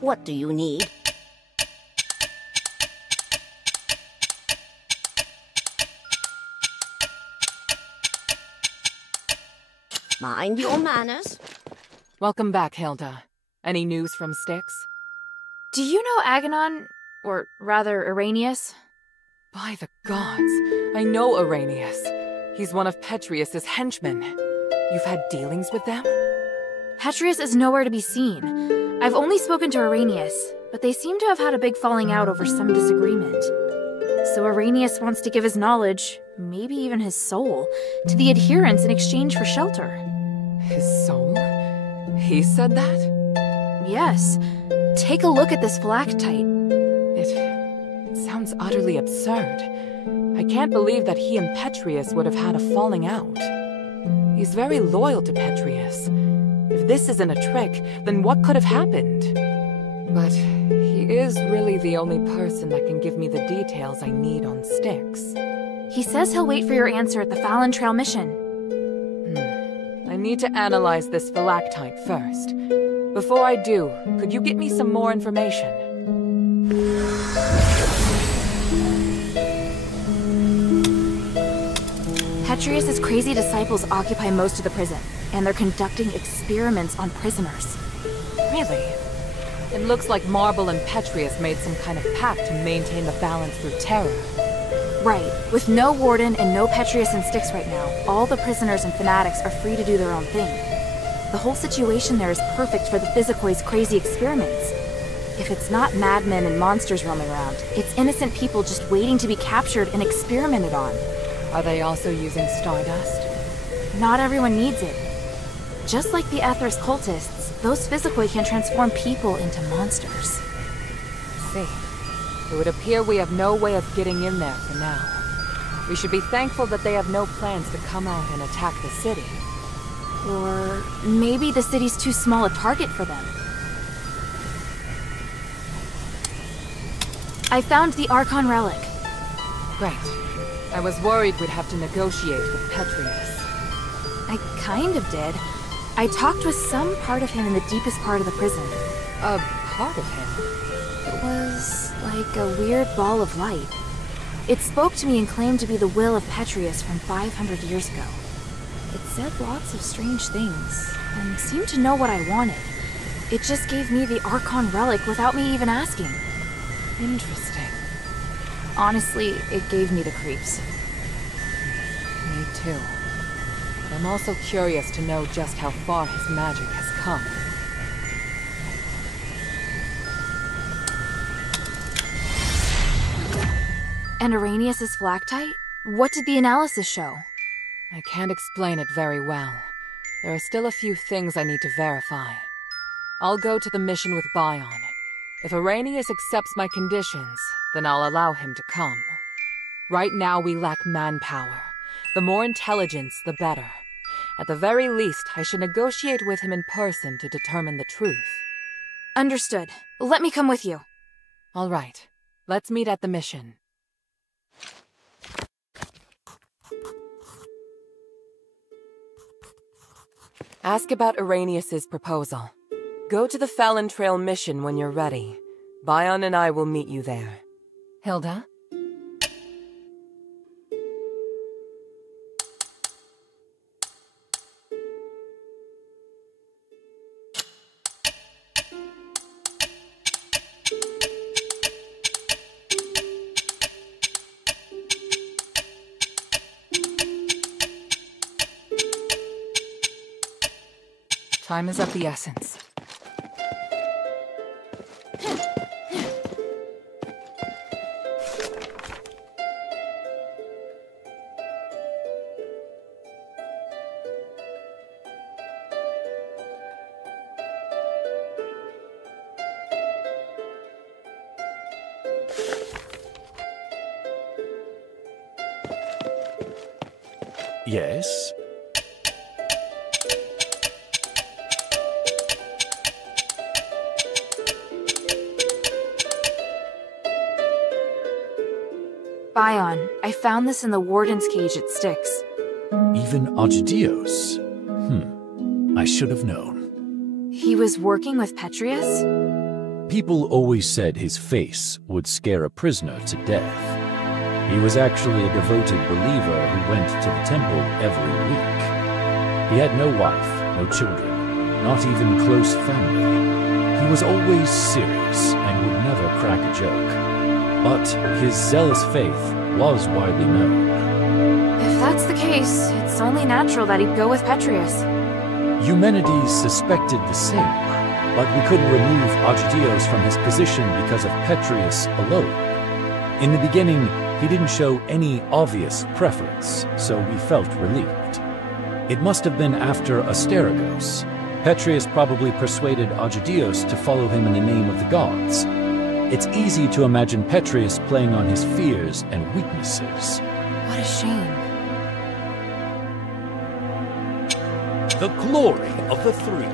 What do you need? Mind your manners. Welcome back, Hilda. Any news from Styx? Do you know Aganon? Or rather, Irenaeus? By the gods, I know Irenaeus. He's one of Petrius's henchmen. You've had dealings with them? Petrius is nowhere to be seen. I've only spoken to Irenaeus, but they seem to have had a big falling out over some disagreement. So Irenaeus wants to give his knowledge, maybe even his soul, to the adherents in exchange for shelter. His soul? He said that? Yes. Take a look at this phylactite. It sounds utterly absurd. I can't believe that he and Petrius would have had a falling out. He's very loyal to Petrius. If this isn't a trick, then what could have happened? But he is really the only person that can give me the details I need on Styx. He says he'll wait for your answer at the Fallon Trail mission. I need to analyze this phylactite first. Before I do, could you get me some more information? Petrius's crazy disciples occupy most of the prison, and they're conducting experiments on prisoners. Really? It looks like Marble and Petrius made some kind of pact to maintain the balance through terror. Right. With no warden and no Petrius and Styx right now, all the prisoners and fanatics are free to do their own thing. The whole situation there is perfect for the Physicoi's crazy experiments. If it's not madmen and monsters roaming around, it's innocent people just waiting to be captured and experimented on. Are they also using stardust? Not everyone needs it. Just like the Aethers cultists, those Physicoi can transform people into monsters. See. It would appear we have no way of getting in there for now. We should be thankful that they have no plans to come out and attack the city. Or maybe the city's too small a target for them. I found the Archon relic. Great. I was worried we'd have to negotiate with Petrius. I kind of did. I talked with some part of him in the deepest part of the prison. A part of him? It was like a weird ball of light. It spoke to me and claimed to be the will of Petrius from 500 years ago. It said lots of strange things, and seemed to know what I wanted. It just gave me the Archon relic without me even asking. Interesting. Honestly, it gave me the creeps. Me too. But I'm also curious to know just how far his magic has come. And Irenaeus' phylactite? What did the analysis show? I can't explain it very well. There are still a few things I need to verify. I'll go to the mission with Bion. If Irenaeus accepts my conditions, then I'll allow him to come. Right now we lack manpower. The more intelligence, the better. At the very least, I should negotiate with him in person to determine the truth. Understood. Let me come with you. All right. Let's meet at the mission. Ask about Irenaeus' proposal. Go to the Fallon Trail mission when you're ready. Bion and I will meet you there. Hilda? Time is of the essence. Yes? Bion, I found this in the warden's cage at Styx. Even Argidios? I should have known. He was working with Petrius? People always said his face would scare a prisoner to death. He was actually a devoted believer who went to the temple every week. He had no wife, no children, not even close family. He was always serious and would never crack a joke. But his zealous faith was widely known. If that's the case, it's only natural that he'd go with Petrius. Eumenides suspected the same, but we couldn't remove Argidios from his position because of Petrius alone. In the beginning, he didn't show any obvious preference, so we felt relieved. It must have been after Asterigos. Petrius probably persuaded Argidios to follow him in the name of the gods. It's easy to imagine Petrius playing on his fears and weaknesses. What a shame. The glory of the three.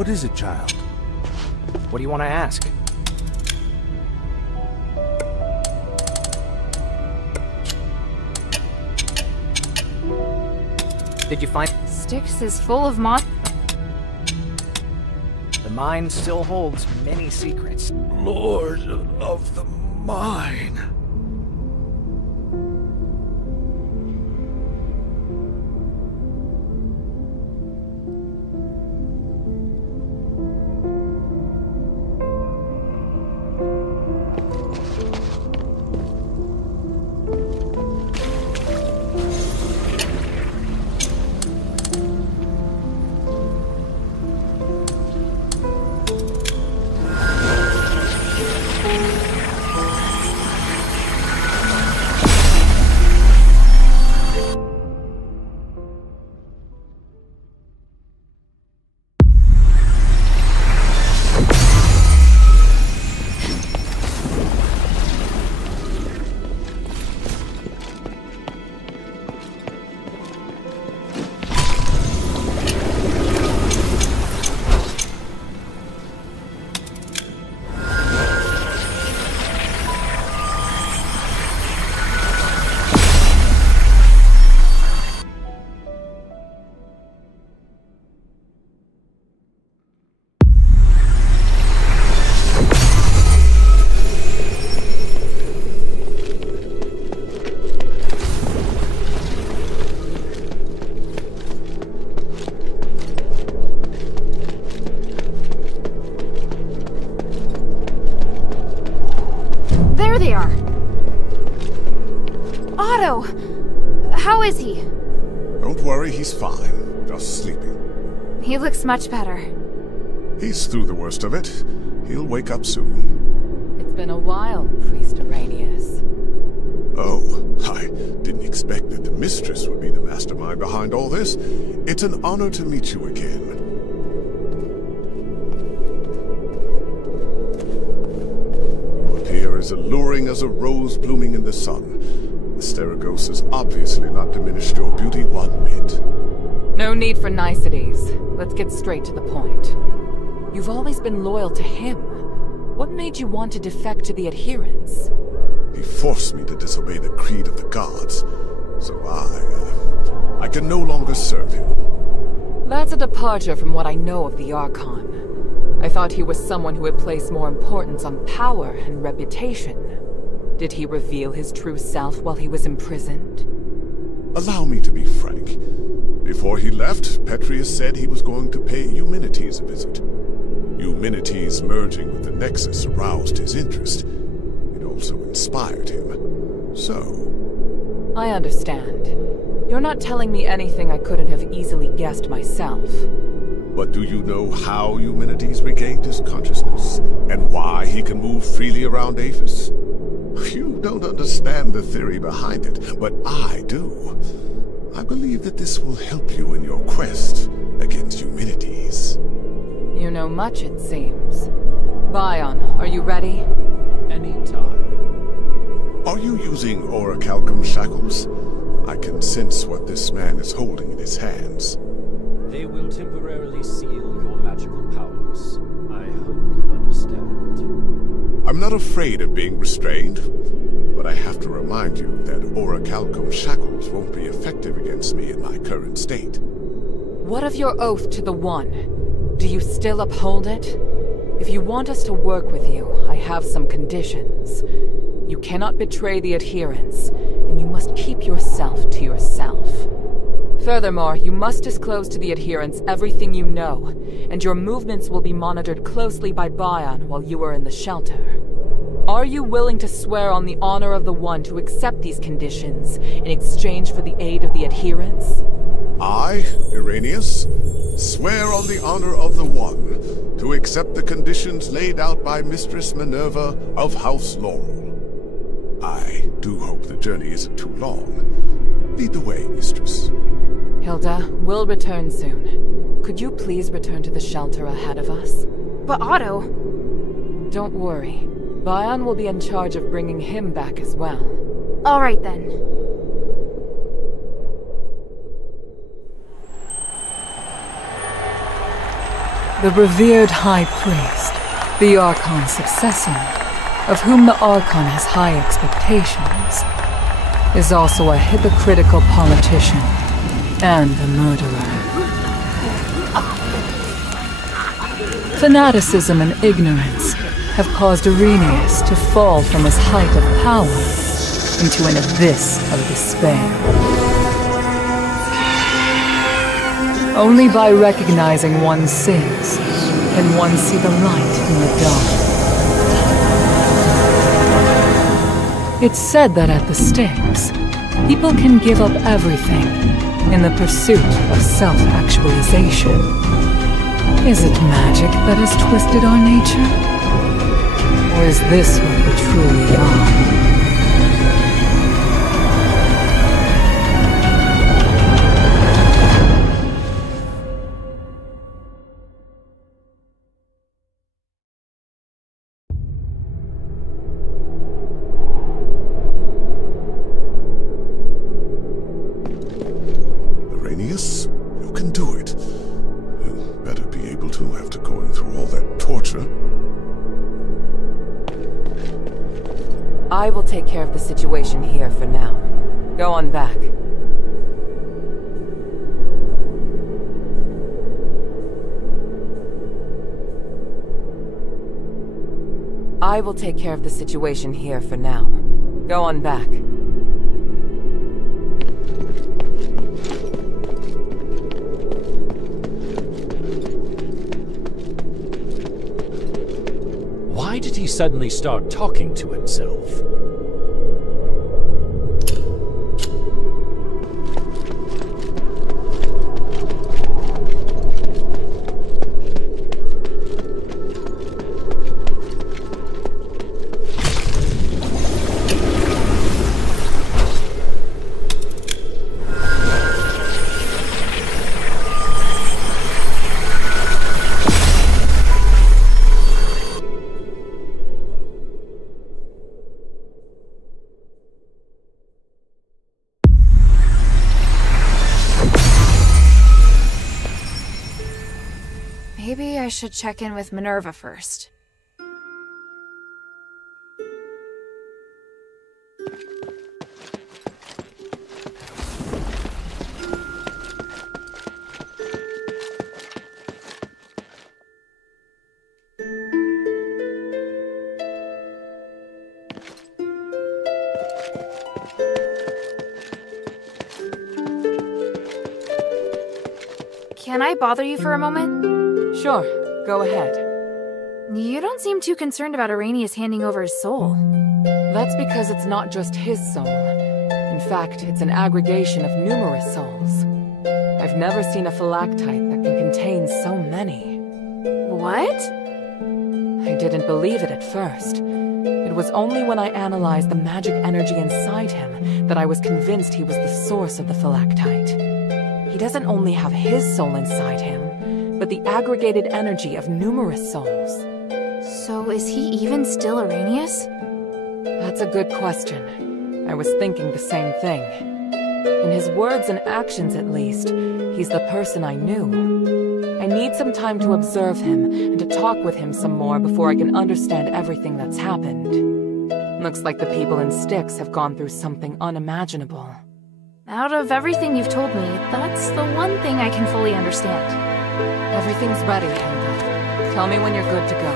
What is it, child? What do you want to ask? Did you find... Styx is full of The mine still holds many secrets. Lord of the Mine. How is he? Don't worry, he's fine. Just sleeping. He looks much better. He's through the worst of it. He'll wake up soon. It's been a while, Priest Arrhenius. Oh, I didn't expect that the mistress would be the mastermind behind all this. It's an honor to meet you again. You appear as alluring as a rose blooming in the sun. Asterigos has obviously not diminished your beauty one bit. No need for niceties. Let's get straight to the point. You've always been loyal to him. What made you want to defect to the adherents? He forced me to disobey the creed of the gods, so I can no longer serve him. That's a departure from what I know of the Archon. I thought he was someone who would place more importance on power and reputation. Did he reveal his true self while he was imprisoned? Allow me to be frank. Before he left, Petrius said he was going to pay Eumenides a visit. Eumenides merging with the Nexus aroused his interest. It also inspired him. So... I understand. You're not telling me anything I couldn't have easily guessed myself. But do you know how Eumenides regained his consciousness? And why he can move freely around Aphis? You don't understand the theory behind it, but I do. I believe that this will help you in your quest against Eumenides. You know much, it seems. Bion, are you ready? Anytime. Are you using orichalcum shackles? I can sense what this man is holding in his hands. They will temporarily seal your magical powers. I hope you understand. I'm not afraid of being restrained, but I have to remind you that orichalcum shackles won't be effective against me in my current state. What of your oath to the One? Do you still uphold it? If you want us to work with you, I have some conditions. You cannot betray the adherents, and you must keep yourself to yourself. Furthermore, you must disclose to the adherents everything you know, and your movements will be monitored closely by Bion while you are in the shelter. Are you willing to swear on the honor of the One to accept these conditions in exchange for the aid of the adherents? I, Irenaeus, swear on the honor of the One to accept the conditions laid out by Mistress Minerva of House Laurel. I do hope the journey isn't too long. Lead the way, Mistress. Hilda, we'll return soon. Could you please return to the shelter ahead of us? But Otto... Don't worry. Bion will be in charge of bringing him back as well. All right, then. The revered High Priest, the Archon's successor, of whom the Archon has high expectations, is also a hypocritical politician. and a murderer. Fanaticism and ignorance have caused Irenaeus to fall from his height of power into an abyss of despair. Only by recognizing one's sins can one see the light in the dark. It's said that at the Styx, people can give up everything in the pursuit of self-actualization. Is it magic that has twisted our nature? Or is this what we truly are? You can do it. You better be able to after going through all that torture. I will take care of the situation here for now. Go on back. I will take care of the situation here for now. Go on back. Why did he suddenly start talking to himself? Maybe I should check in with Minerva first. Can I bother you for a moment? Sure, go ahead. You don't seem too concerned about Irenaeus handing over his soul. That's because it's not just his soul. In fact, it's an aggregation of numerous souls. I've never seen a phylactite that can contain so many. What? I didn't believe it at first. It was only when I analyzed the magic energy inside him that I was convinced he was the source of the phylactite. He doesn't only have his soul inside him, but the aggregated energy of numerous souls. So is he even still Irenaeus? That's a good question. I was thinking the same thing. In his words and actions at least, he's the person I knew. I need some time to observe him and to talk with him some more before I can understand everything that's happened. Looks like the people in Styx have gone through something unimaginable. Out of everything you've told me, that's the one thing I can fully understand. Everything's ready, Hilda. Tell me when you're good to go.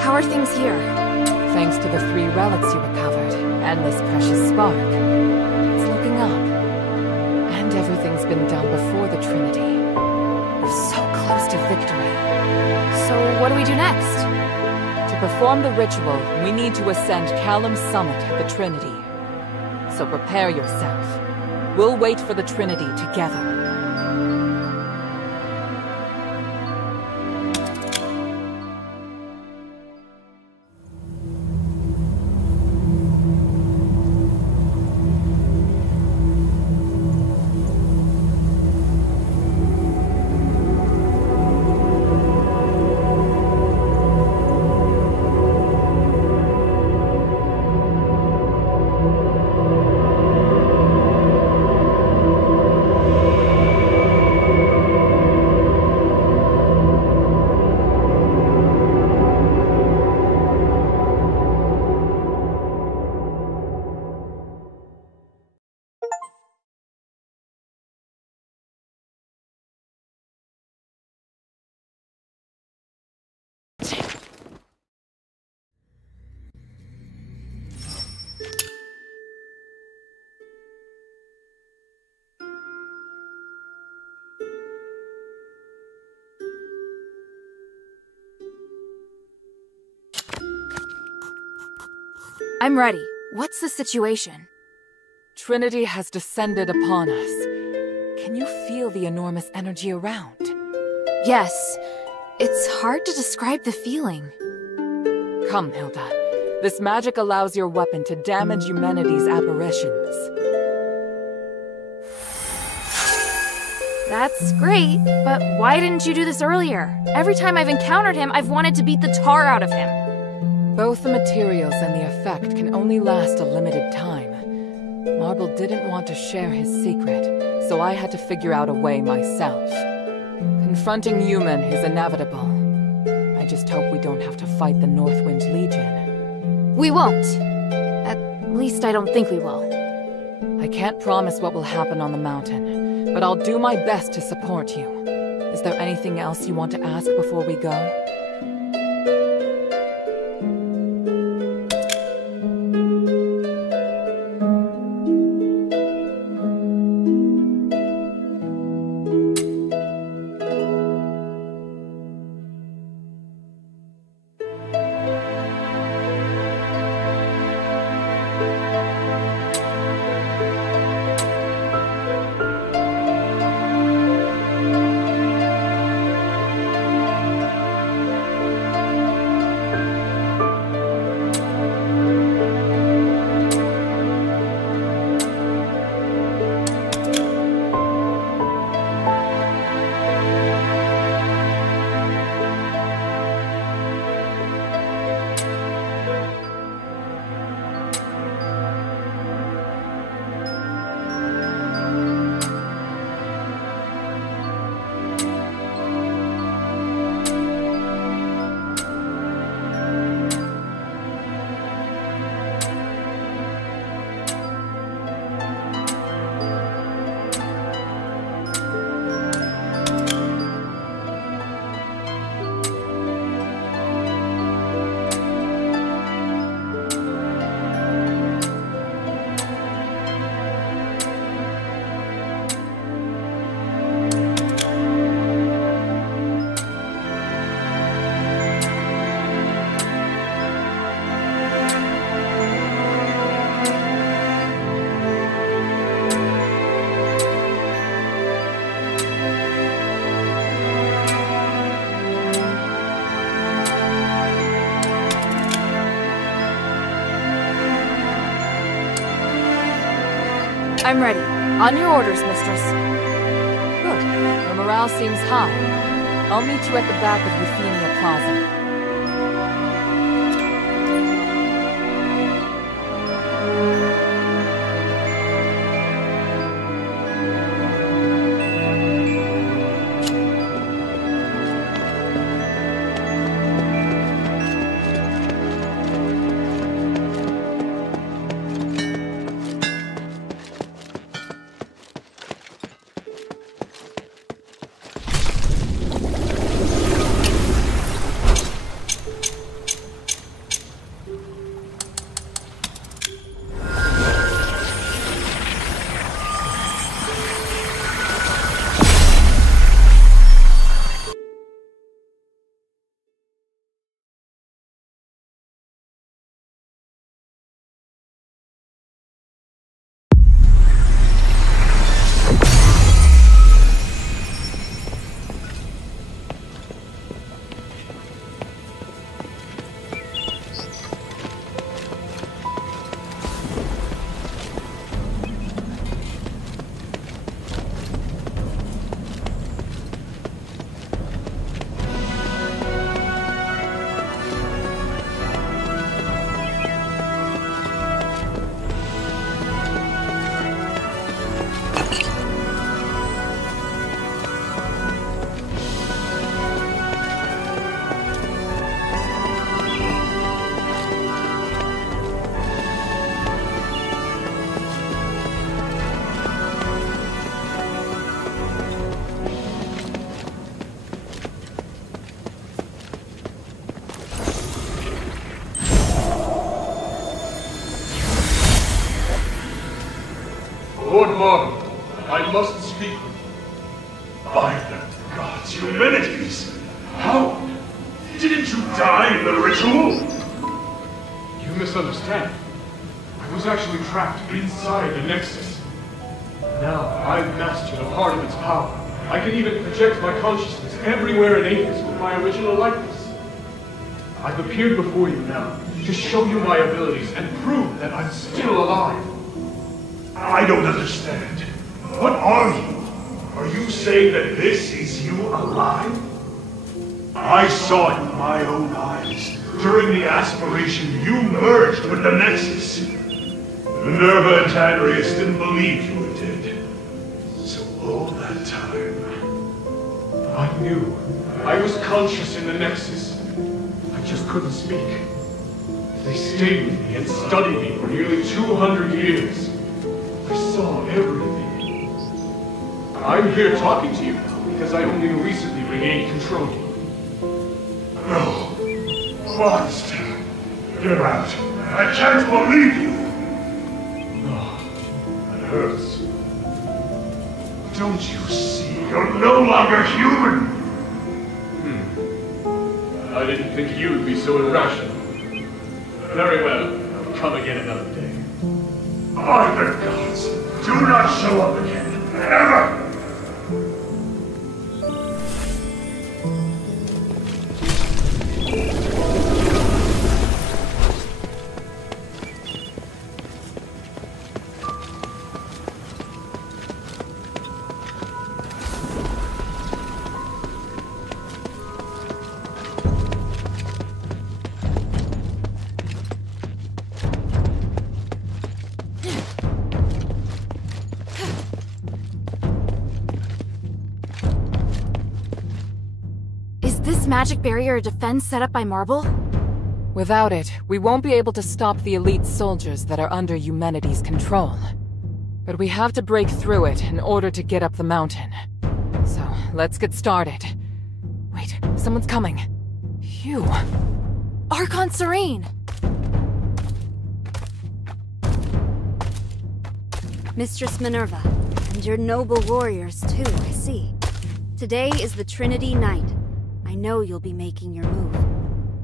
How are things here? Thanks to the 3 relics you recovered, and this precious spark. It's looking up. And everything's been done before the Trinity. We're so close to victory. So what do we do next? To perform the ritual, we need to ascend Callum's summit at the Trinity. So prepare yourself. We'll wait for the Trinity together. I'm ready. What's the situation? Trinity has descended upon us. Can you feel the enormous energy around? Yes. It's hard to describe the feeling. Come, Hilda. This magic allows your weapon to damage humanity's apparitions. That's great, but why didn't you do this earlier? Every time I've encountered him, I've wanted to beat the tar out of him. Both the materials and the effect can only last a limited time. Marble didn't want to share his secret, so I had to figure out a way myself. Confronting Human is inevitable. I just hope we don't have to fight the Northwind Legion. We won't. At least I don't think we will. I can't promise what will happen on the mountain, but I'll do my best to support you. Is there anything else you want to ask before we go? I'm ready. On your orders, mistress. Good. Your morale seems high. I'll meet you at the back of Euphemia Plaza. of marble. I must speak with you. By the gods, Eumenides! How? Didn't you die in the ritual? You misunderstand. I was actually trapped inside the Nexus. Now I've mastered a part of its power. I can even project my consciousness everywhere in Athos with my original likeness. I've appeared before you now to show you my abilities and prove that I'm still alive. I don't understand. What are you? Are you saying that this is you alive? I saw it with my own eyes. During the aspiration, you merged with the Nexus. Minerva and Tanrius didn't believe you were dead. So all that time... I knew. I was conscious in the Nexus. I just couldn't speak. They stayed with me and studied me for nearly 200 years. I saw everything. I'm here talking to you because I only recently regained control. No. Honest. Get out. I can't believe you. Oh, it hurts. Don't you see? You're no longer human. I didn't think you'd be so irrational. Very well. Come again another day. By the gods, do not show up again. Ever! Magic barrier a defense set up by Marble? Without it, we won't be able to stop the elite soldiers that are under Eumenides' control. But we have to break through it in order to get up the mountain. So, let's get started. Wait, someone's coming. Phew. Archon Serene! Mistress Minerva, and your noble warriors too, I see. Today is the Trinity Night. I know you'll be making your move.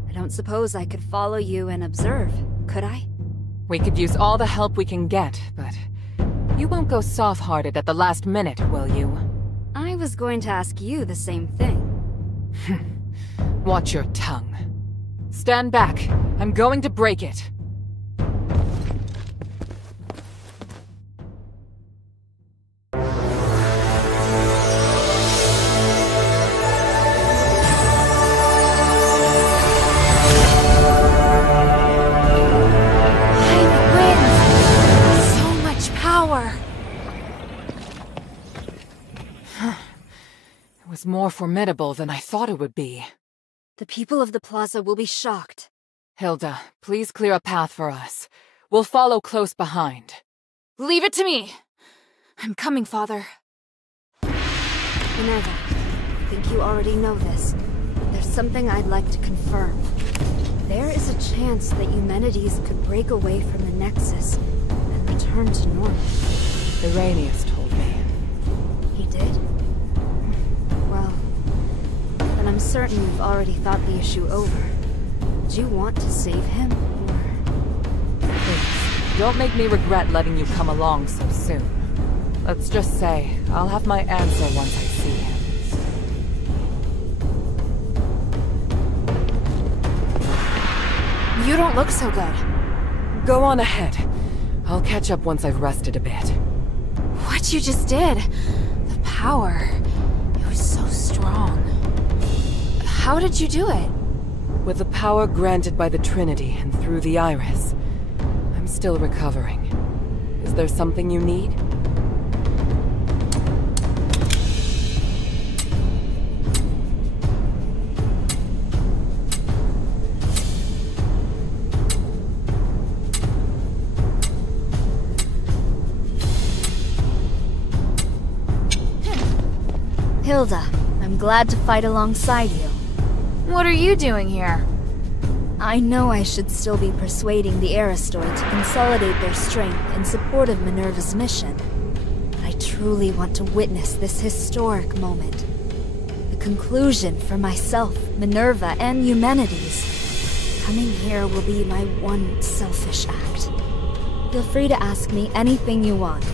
I don't suppose I could follow you and observe, could I? We could use all the help we can get, but you won't go soft-hearted at the last minute, will you? I was going to ask you the same thing. Watch your tongue. Stand back. I'm going to break it. More formidable than I thought it would be. The people of the plaza will be shocked. Hilda, please clear a path for us. We'll follow close behind. Leave it to me! I'm coming, Father. Minerva, I think you already know this. There's something I'd like to confirm. There is a chance that Eumenides could break away from the Nexus and return to normal. Irenaeus told me. He did? Well, then I'm certain you've already thought the issue over. Do you want to save him, or...? Please, don't make me regret letting you come along so soon. Let's just say, I'll have my answer once I see him. You don't look so good. Go on ahead. I'll catch up once I've rested a bit. What you just did? The power... so strong. How did you do it? With the power granted by the Trinity and through the Iris. I'm still recovering. Is there something you need? Hilda, I'm glad to fight alongside you. What are you doing here? I know I should still be persuading the Aristoi to consolidate their strength in support of Minerva's mission. truly want to witness this historic moment. The conclusion for myself, Minerva, and Eumenides. Coming here will be my one selfish act. Feel free to ask me anything you want.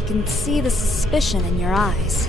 I can see the suspicion in your eyes.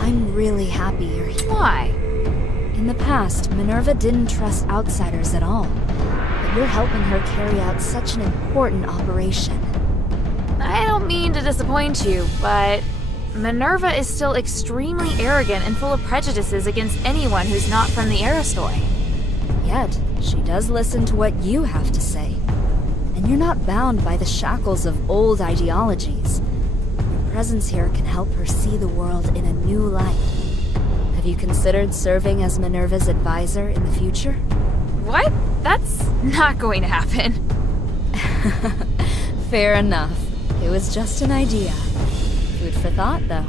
I'm really happy you're here. Why? In the past, Minerva didn't trust outsiders at all. But you're helping her carry out such an important operation. I don't mean to disappoint you, but Minerva is still extremely arrogant and full of prejudices against anyone who's not from the Aristoi. Yet, she does listen to what you have to say. And you're not bound by the shackles of old ideologies. Your presence here can help her see the world in a new light. Have you considered serving as Minerva's advisor in the future? What? That's not going to happen. Fair enough. It was just an idea. Food for thought, though.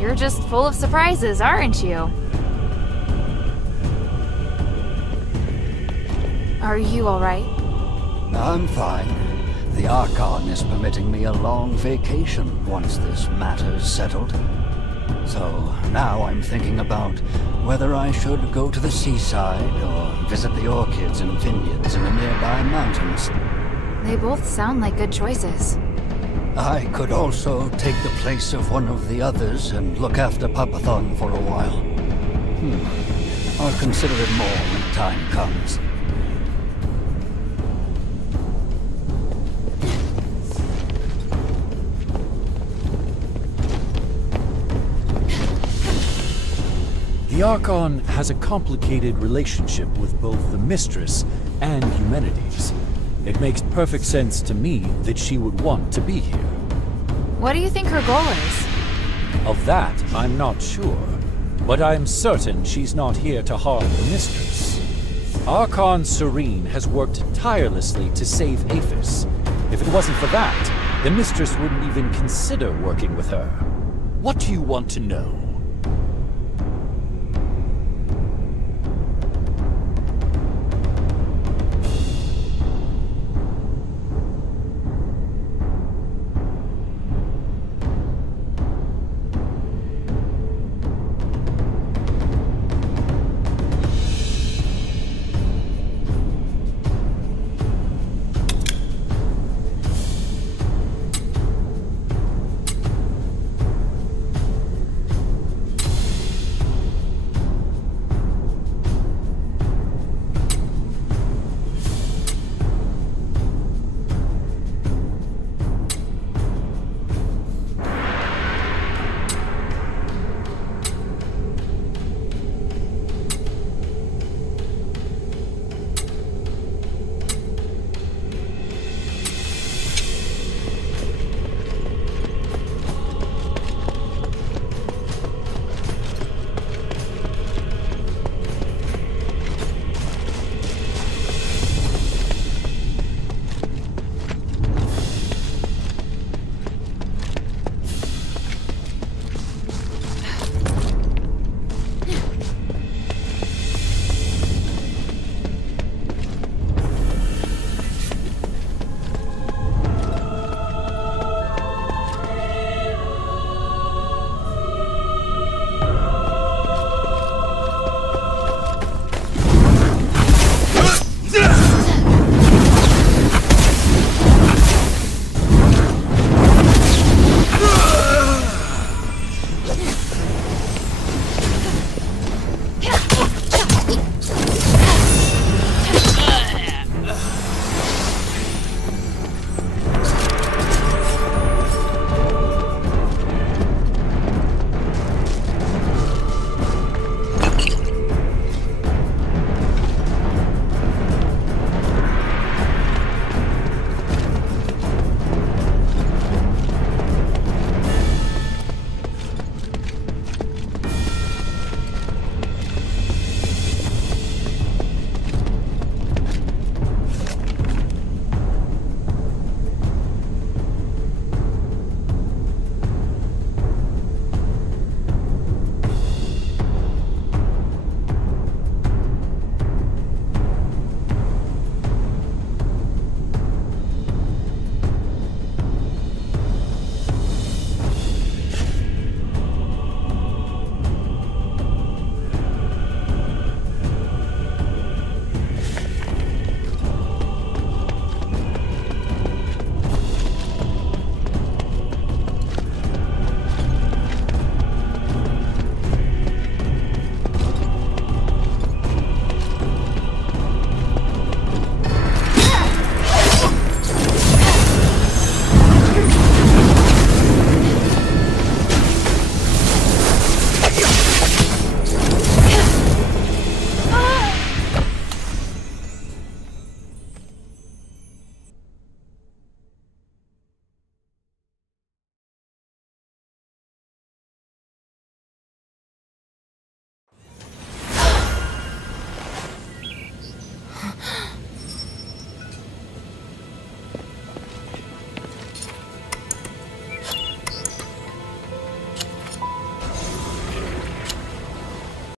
You're just full of surprises, aren't you? Are you alright? I'm fine. The Archon is permitting me a long vacation once this matter's settled. So now I'm thinking about whether I should go to the seaside or visit the orchids and vineyards in the nearby mountains. They both sound like good choices. I could also take the place of one of the others and look after Papathon for a while. I'll consider it more when the time comes. The Archon has a complicated relationship with both the Mistress and Eumenides. It makes perfect sense to me that she would want to be here. What do you think her goal is? Of that, I'm not sure. But I'm certain she's not here to harm the Mistress. Archon Serene has worked tirelessly to save Aphis. If it wasn't for that, the Mistress wouldn't even consider working with her. What do you want to know?